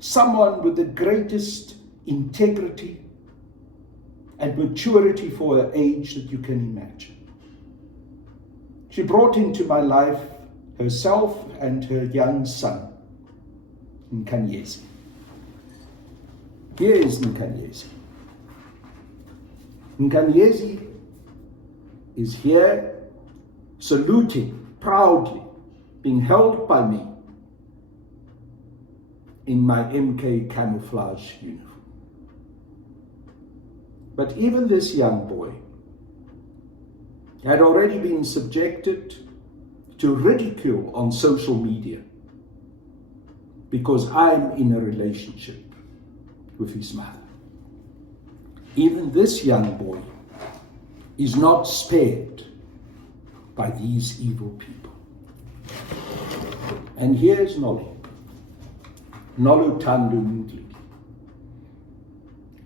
someone with the greatest integrity and maturity for her age that you can imagine. She brought into my life herself and her young son, Nkanyezi. Here is Nkanyezi. Nkanyezi is here saluting proudly, being held by me in my MK camouflage uniform. But even this young boy had already been subjected to ridicule on social media because I'm in a relationship with his mother. Even this young boy is not spared by these evil people. And here's Noluthando Mdluli,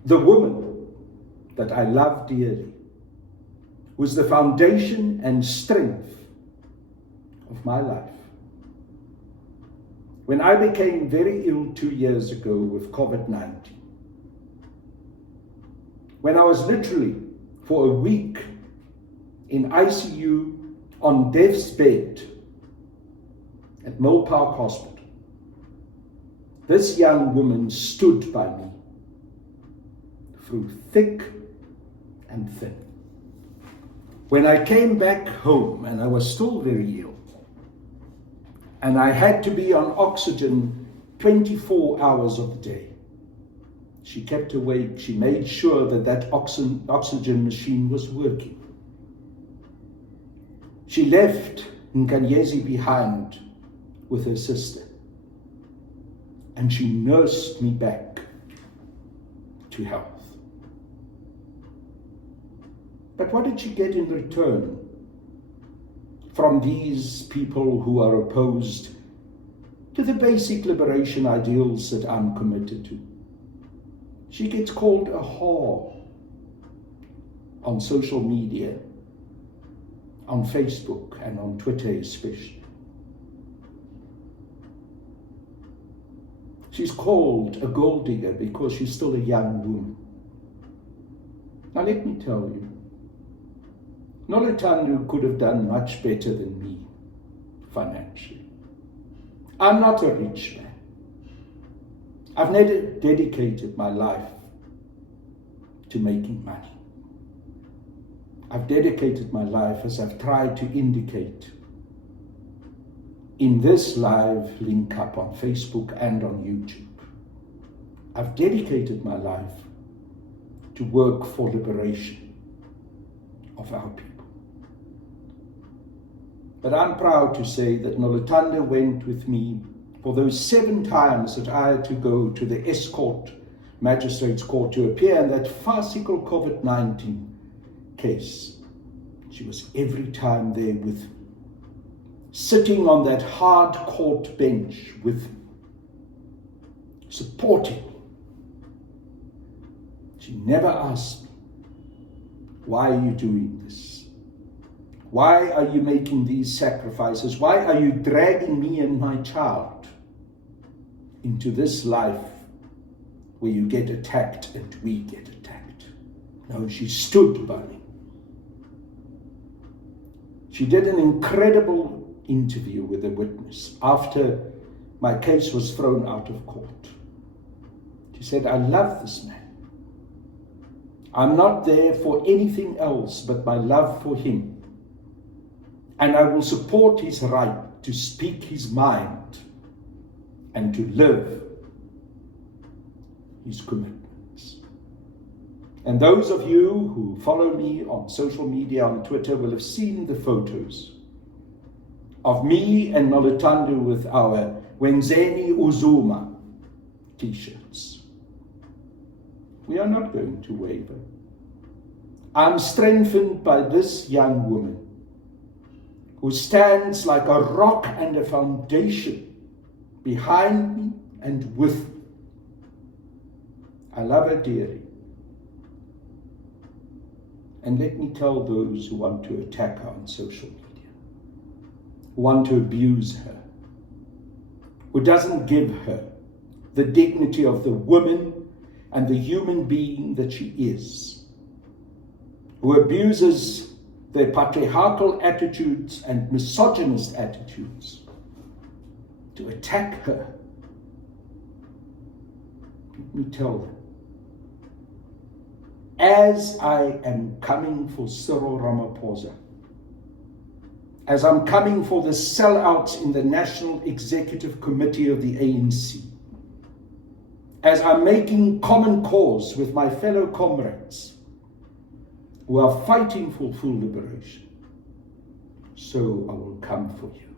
the woman that I love dearly, was the foundation and strength of my life. When I became very ill 2 years ago with COVID-19, when I was literally for a week in ICU on death's bed at Mill Park Hospital, this young woman stood by me through thick and thin. When I came back home, and I was still very ill, and I had to be on oxygen 24 hours of the day, she kept awake. She made sure that that oxygen machine was working. She left Nkanyezi behind with her sister, and she nursed me back to health. But what did she get in return from these people who are opposed to the basic liberation ideals that I'm committed to? She gets called a whore on social media, on Facebook and on Twitter especially. She's called a gold digger because she's still a young woman. Now let me tell you, Noluthando could have done much better than me financially. I'm not a rich man. I've never dedicated my life to making money. I've dedicated my life, as I've tried to indicate in this live link up on Facebook and on YouTube. I've dedicated my life to work for liberation of our people. But I'm proud to say that Noluthando went with me for those 7 times that I had to go to the escort magistrate's court to appear in that farcical COVID-19 case. She was every time there with me, sitting on that hard court bench with me, supporting me. She never asked me, why are you doing this? Why are you making these sacrifices? Why are you dragging me and my child into this life where you get attacked and we get attacked? No, she stood by me. She did an incredible interview with a witness after my case was thrown out of court. She said, I love this man. I'm not there for anything else but my love for him. And I will support his right to speak his mind and to live his commitments. And those of you who follow me on social media, on Twitter, will have seen the photos of me and Noluthando with our Wenzeni Uzuma t-shirts. We are not going to waver. I'm strengthened by this young woman who stands like a rock and a foundation behind me and with me. I love her dearly. And let me tell those who want to attack her on social media, who want to abuse her, who doesn't give her the dignity of the woman and the human being that she is, who abuses their patriarchal attitudes and misogynist attitudes, to attack her. Let me tell them, as I am coming for Cyril Ramaphosa, as I'm coming for the sellouts in the National Executive Committee of the ANC, as I'm making common cause with my fellow comrades who are fighting for full liberation, so I will come for you.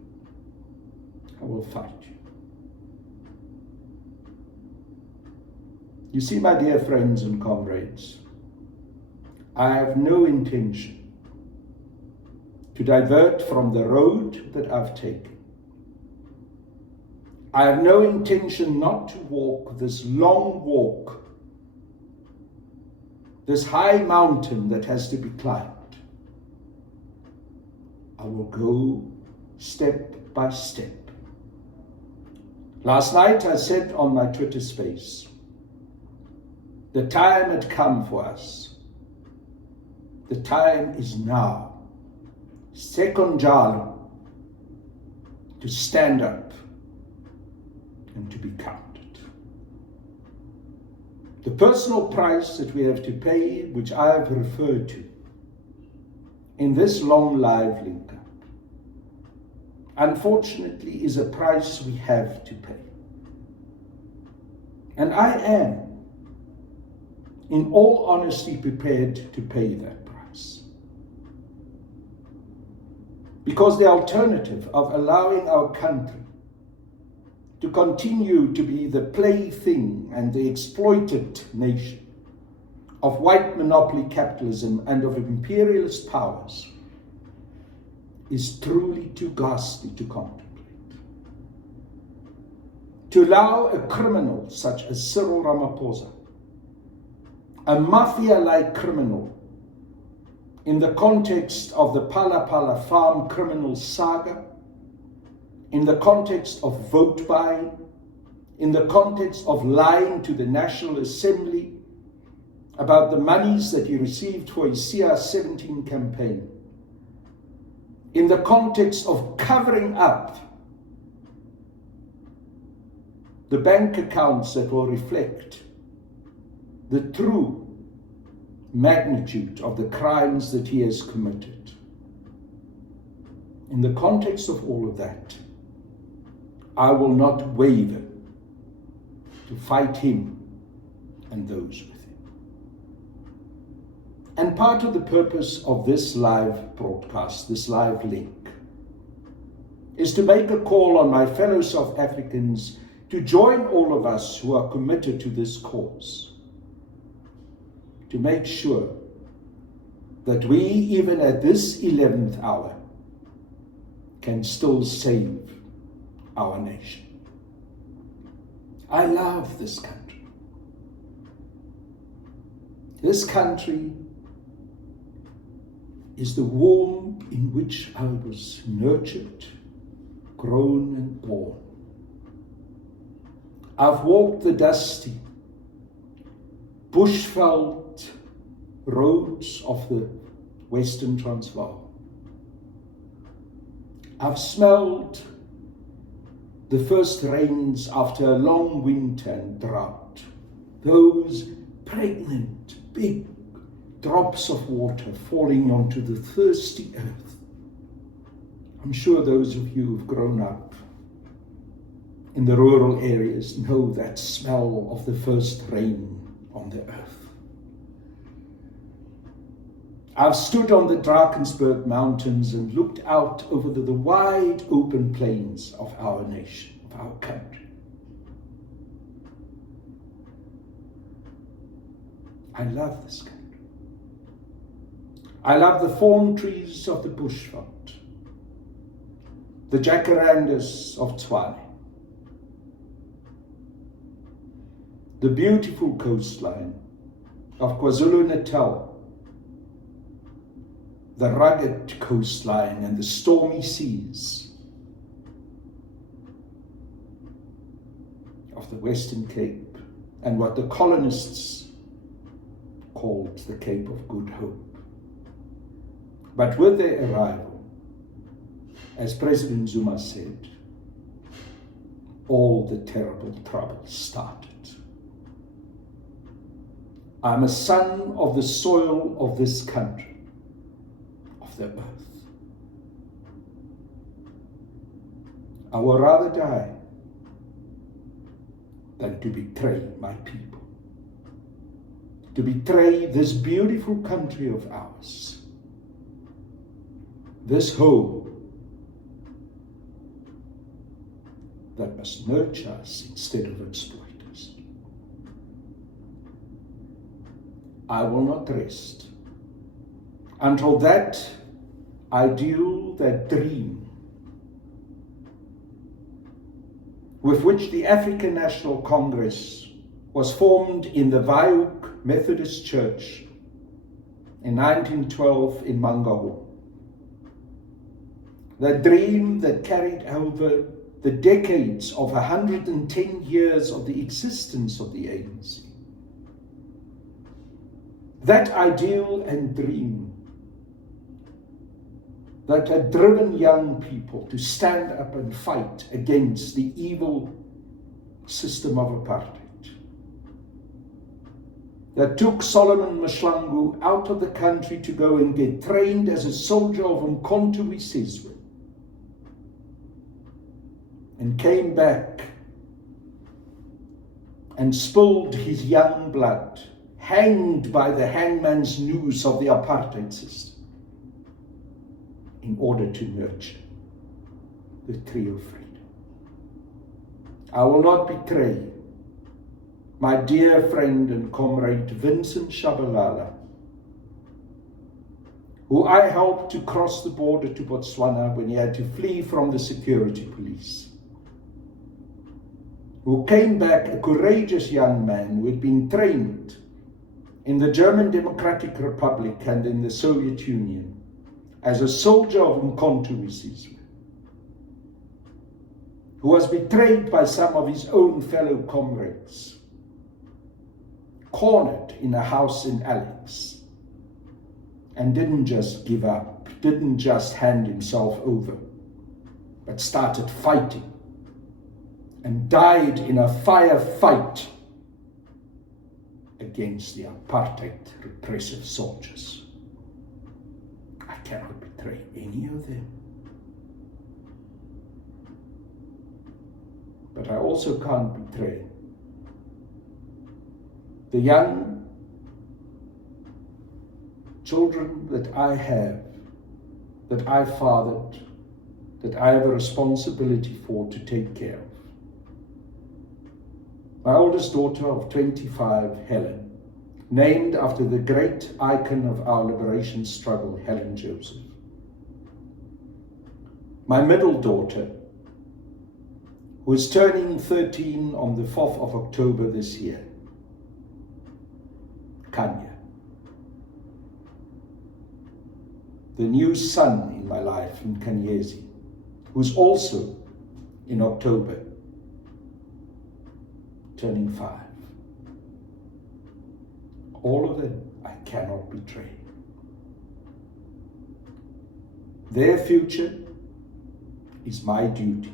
I will fight you. You see, my dear friends and comrades, I have no intention to divert from the road that I've taken. I have no intention not to walk this long walk, this high mountain that has to be climbed. I will go step by step. Last night I said on my Twitter space, the time had come for us. The time is now. Sekonjalo, to stand up and to be counted. The personal price that we have to pay, which I have referred to in this long live link-up, unfortunately is a price we have to pay. And I am, in all honesty, prepared to pay that price. Because the alternative of allowing our country to continue to be the plaything and the exploited nation of white monopoly capitalism and of imperialist powers is truly too ghastly to contemplate. To allow a criminal such as Cyril Ramaphosa, a mafia-like criminal, in the context of the Pala Pala farm criminal saga, in the context of vote buying, in the context of lying to the National Assembly about the monies that he received for his CR17 campaign, in the context of covering up the bank accounts that will reflect the true magnitude of the crimes that he has committed. In the context of all of that, I will not waver to fight him and those with him. And part of the purpose of this live broadcast, this live link, is to make a call on my fellow South Africans to join all of us who are committed to this cause, to make sure that we, even at this 11th hour, can still save our nation. I love this country. This country is the womb in which I was nurtured, grown and born. I've walked the dusty, bushveld roads of the Western Transvaal. I've smelled the first rains after a long winter and drought, those pregnant, big drops of water falling onto the thirsty earth. I'm sure those of you who've grown up in the rural areas know that smell of the first rain on the earth. I've stood on the Drakensberg Mountains and looked out over the wide open plains of our nation, of our country. I love this country. I love the thorn trees of the Bushveld, the jacarandas of Tshwane, the beautiful coastline of KwaZulu-Natal, the rugged coastline and the stormy seas of the Western Cape, and what the colonists called the Cape of Good Hope. But with their arrival, as President Zuma said, all the terrible trouble started. I'm a son of the soil of this country, of the earth. I would rather die than to betray my people, to betray this beautiful country of ours, this home that must nurture us instead of exploit us. I will not rest until that ideal, that dream with which the African National Congress was formed in the Waihoek Methodist Church in 1912 in Mangaung. That dream that carried over the decades of 110 years of the existence of the ANC. That ideal and dream that had driven young people to stand up and fight against the evil system of apartheid. That took Solomon Mahlangu out of the country to go and get trained as a soldier of Umkhonto we Sizwe, and came back and spilled his young blood, hanged by the hangman's noose of the apartheid system, in order to nurture the tree of freedom. I will not betray my dear friend and comrade Vincent Shabalala, who I helped to cross the border to Botswana when he had to flee from the security police, who came back a courageous young man who had been trained in the German Democratic Republic and in the Soviet Union as a soldier of Umkhonto we Sizwe, who was betrayed by some of his own fellow comrades, cornered in a house in Alex, and didn't just give up, didn't just hand himself over, but started fighting and died in a firefight against the apartheid repressive soldiers. I cannot betray any of them. But I also can't betray the young children that I have, that I fathered, that I have a responsibility for to take care of. My oldest daughter of 25, Helen, named after the great icon of our liberation struggle, Helen Joseph. My middle daughter, who is turning 13 on the 4th of October this year, Kanya. The new son in my life in Kanyezi, who's also in October turning 5. All of them I cannot betray. Their future is my duty,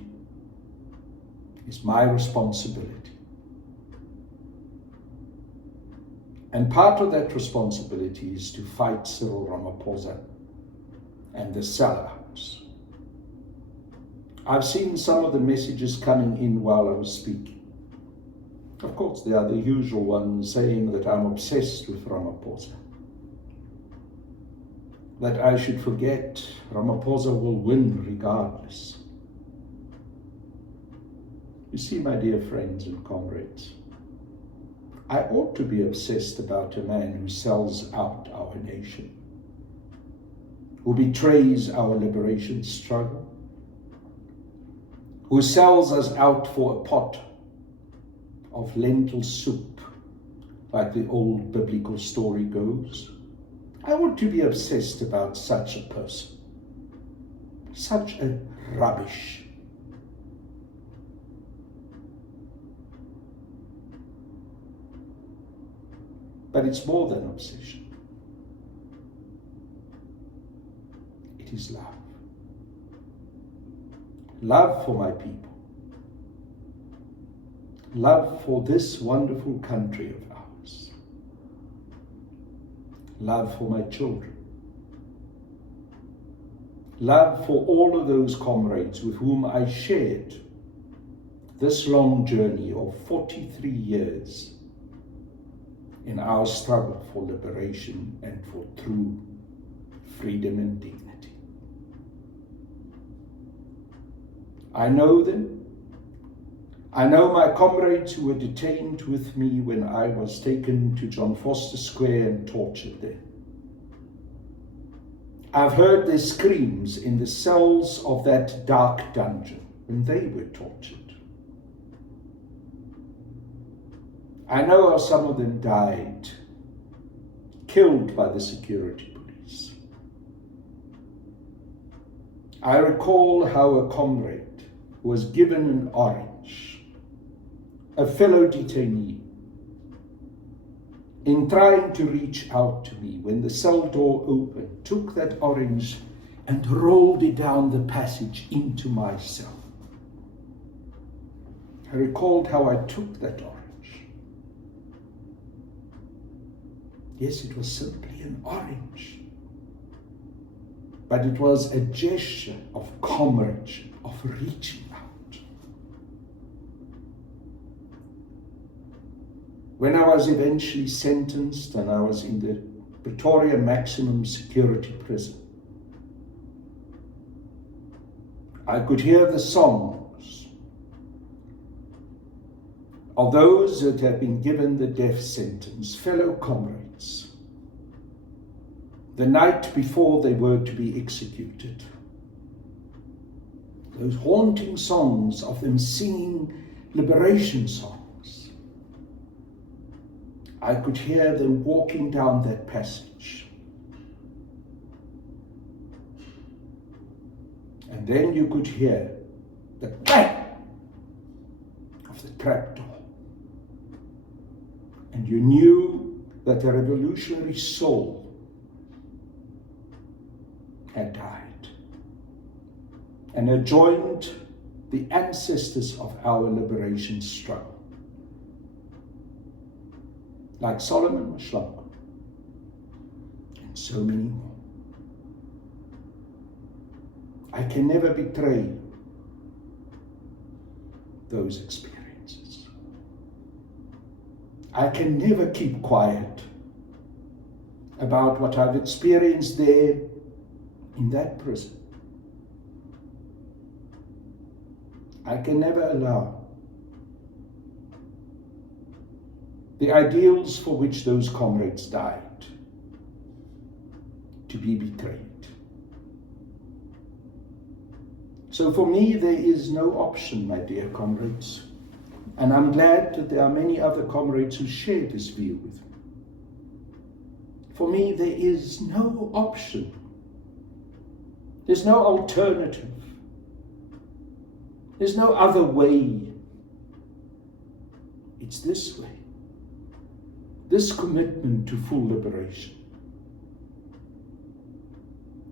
is my responsibility. And part of that responsibility is to fight Cyril Ramaphosa and the sellouts. I've seen some of the messages coming in while I was speaking. Of course, there are the usual ones saying that I'm obsessed with Ramaphosa. that I should forget Ramaphosa will win regardless. You see, my dear friends and comrades, I ought to be obsessed about a man who sells out our nation, who betrays our liberation struggle, who sells us out for a pot of lentil soup, like the old biblical story goes. I want to be obsessed about such a person, such a rubbish. But it's more than obsession. It is love. Love for my people. Love for this wonderful country of ours. Love for my children. Love for all of those comrades with whom I shared this long journey of 43 years in our struggle for liberation and for true freedom and dignity. I know them. I know my comrades who were detained with me when I was taken to John Foster Square and tortured there. I've heard their screams in the cells of that dark dungeon when they were tortured. I know how some of them died, killed by the security police. I recall how a comrade was given an orange, a fellow detainee, in trying to reach out to me when the cell door opened, took that orange and rolled it down the passage into my cell. I recalled how I took that orange. Yes, it was simply an orange, but it was a gesture of comradeship, of reaching out. When I was eventually sentenced and I was in the Pretoria maximum security prison, I could hear the songs of those that had been given the death sentence, fellow comrades, the night before they were to be executed. Those haunting songs of them singing liberation songs. I could hear them walking down that passage. And then you could hear the bang of the trapdoor. And you knew that the revolutionary soul had died and had joined the ancestors of our liberation struggle, like Solomon Mashlangu and so many more. I can never betray those experiences. I can never keep quiet about what I've experienced there in that prison. I can never allow the ideals for which those comrades died to be betrayed. So for me, there is no option, my dear comrades. And I'm glad that there are many other comrades who share this view with me. For me, there is no option. There's no alternative. There's no other way. It's this way. This commitment to full liberation.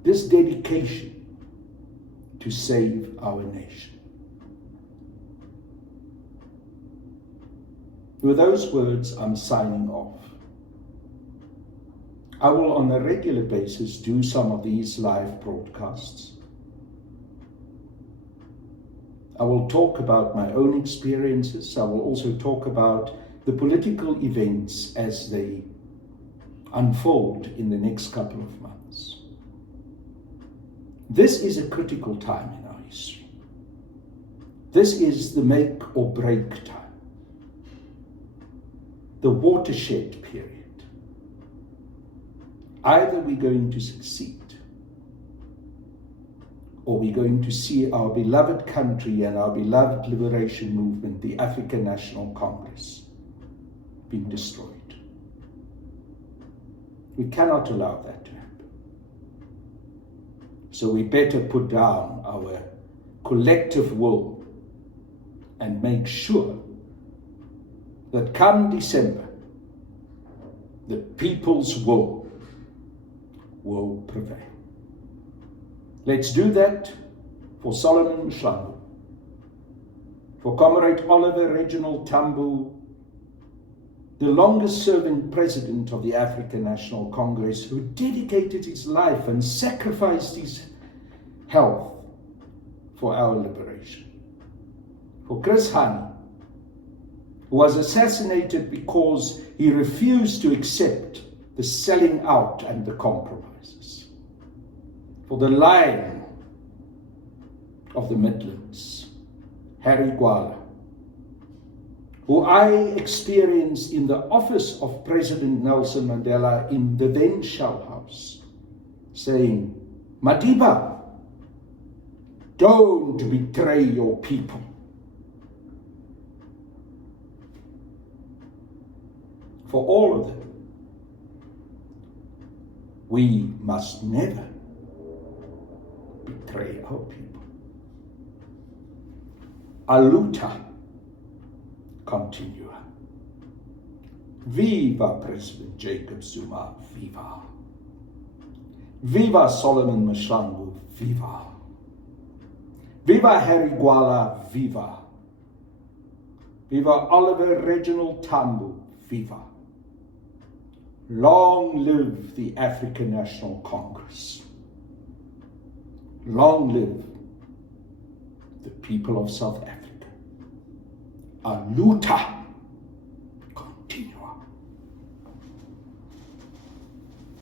This dedication to save our nation. With those words, I'm signing off. I will on a regular basis do some of these live broadcasts. I will talk about my own experiences. I will also talk about the political events as they unfold in the next couple of months. This is a critical time in our history. This is the make or break time, the watershed period. Either we're going to succeed, or we're going to see our beloved country and our beloved liberation movement, the African National Congress, being destroyed. We cannot allow that to happen. So we better put down our collective will and make sure that come December, the people's will prevail. Let's do that for Solomon Mshlangu, for Comrade Oliver Reginald Tambo, the longest serving president of the African National Congress, who dedicated his life and sacrificed his health for our liberation. For Chris Hani, who was assassinated because he refused to accept the selling out and the compromises. For the Lion of the Midlands, Harry Gwala, who I experienced in the office of President Nelson Mandela in the then Shell House, saying, Madiba, don't betray your people. For all of them, we must never betray our people. Aluta continua. Viva President Jacob Zuma, viva. Viva Solomon Mshlangu, viva. Viva Harry Gwala, viva. Viva Oliver Reginald Tambo, viva. Long live the African National Congress. Long live the people of South Africa. Aluta.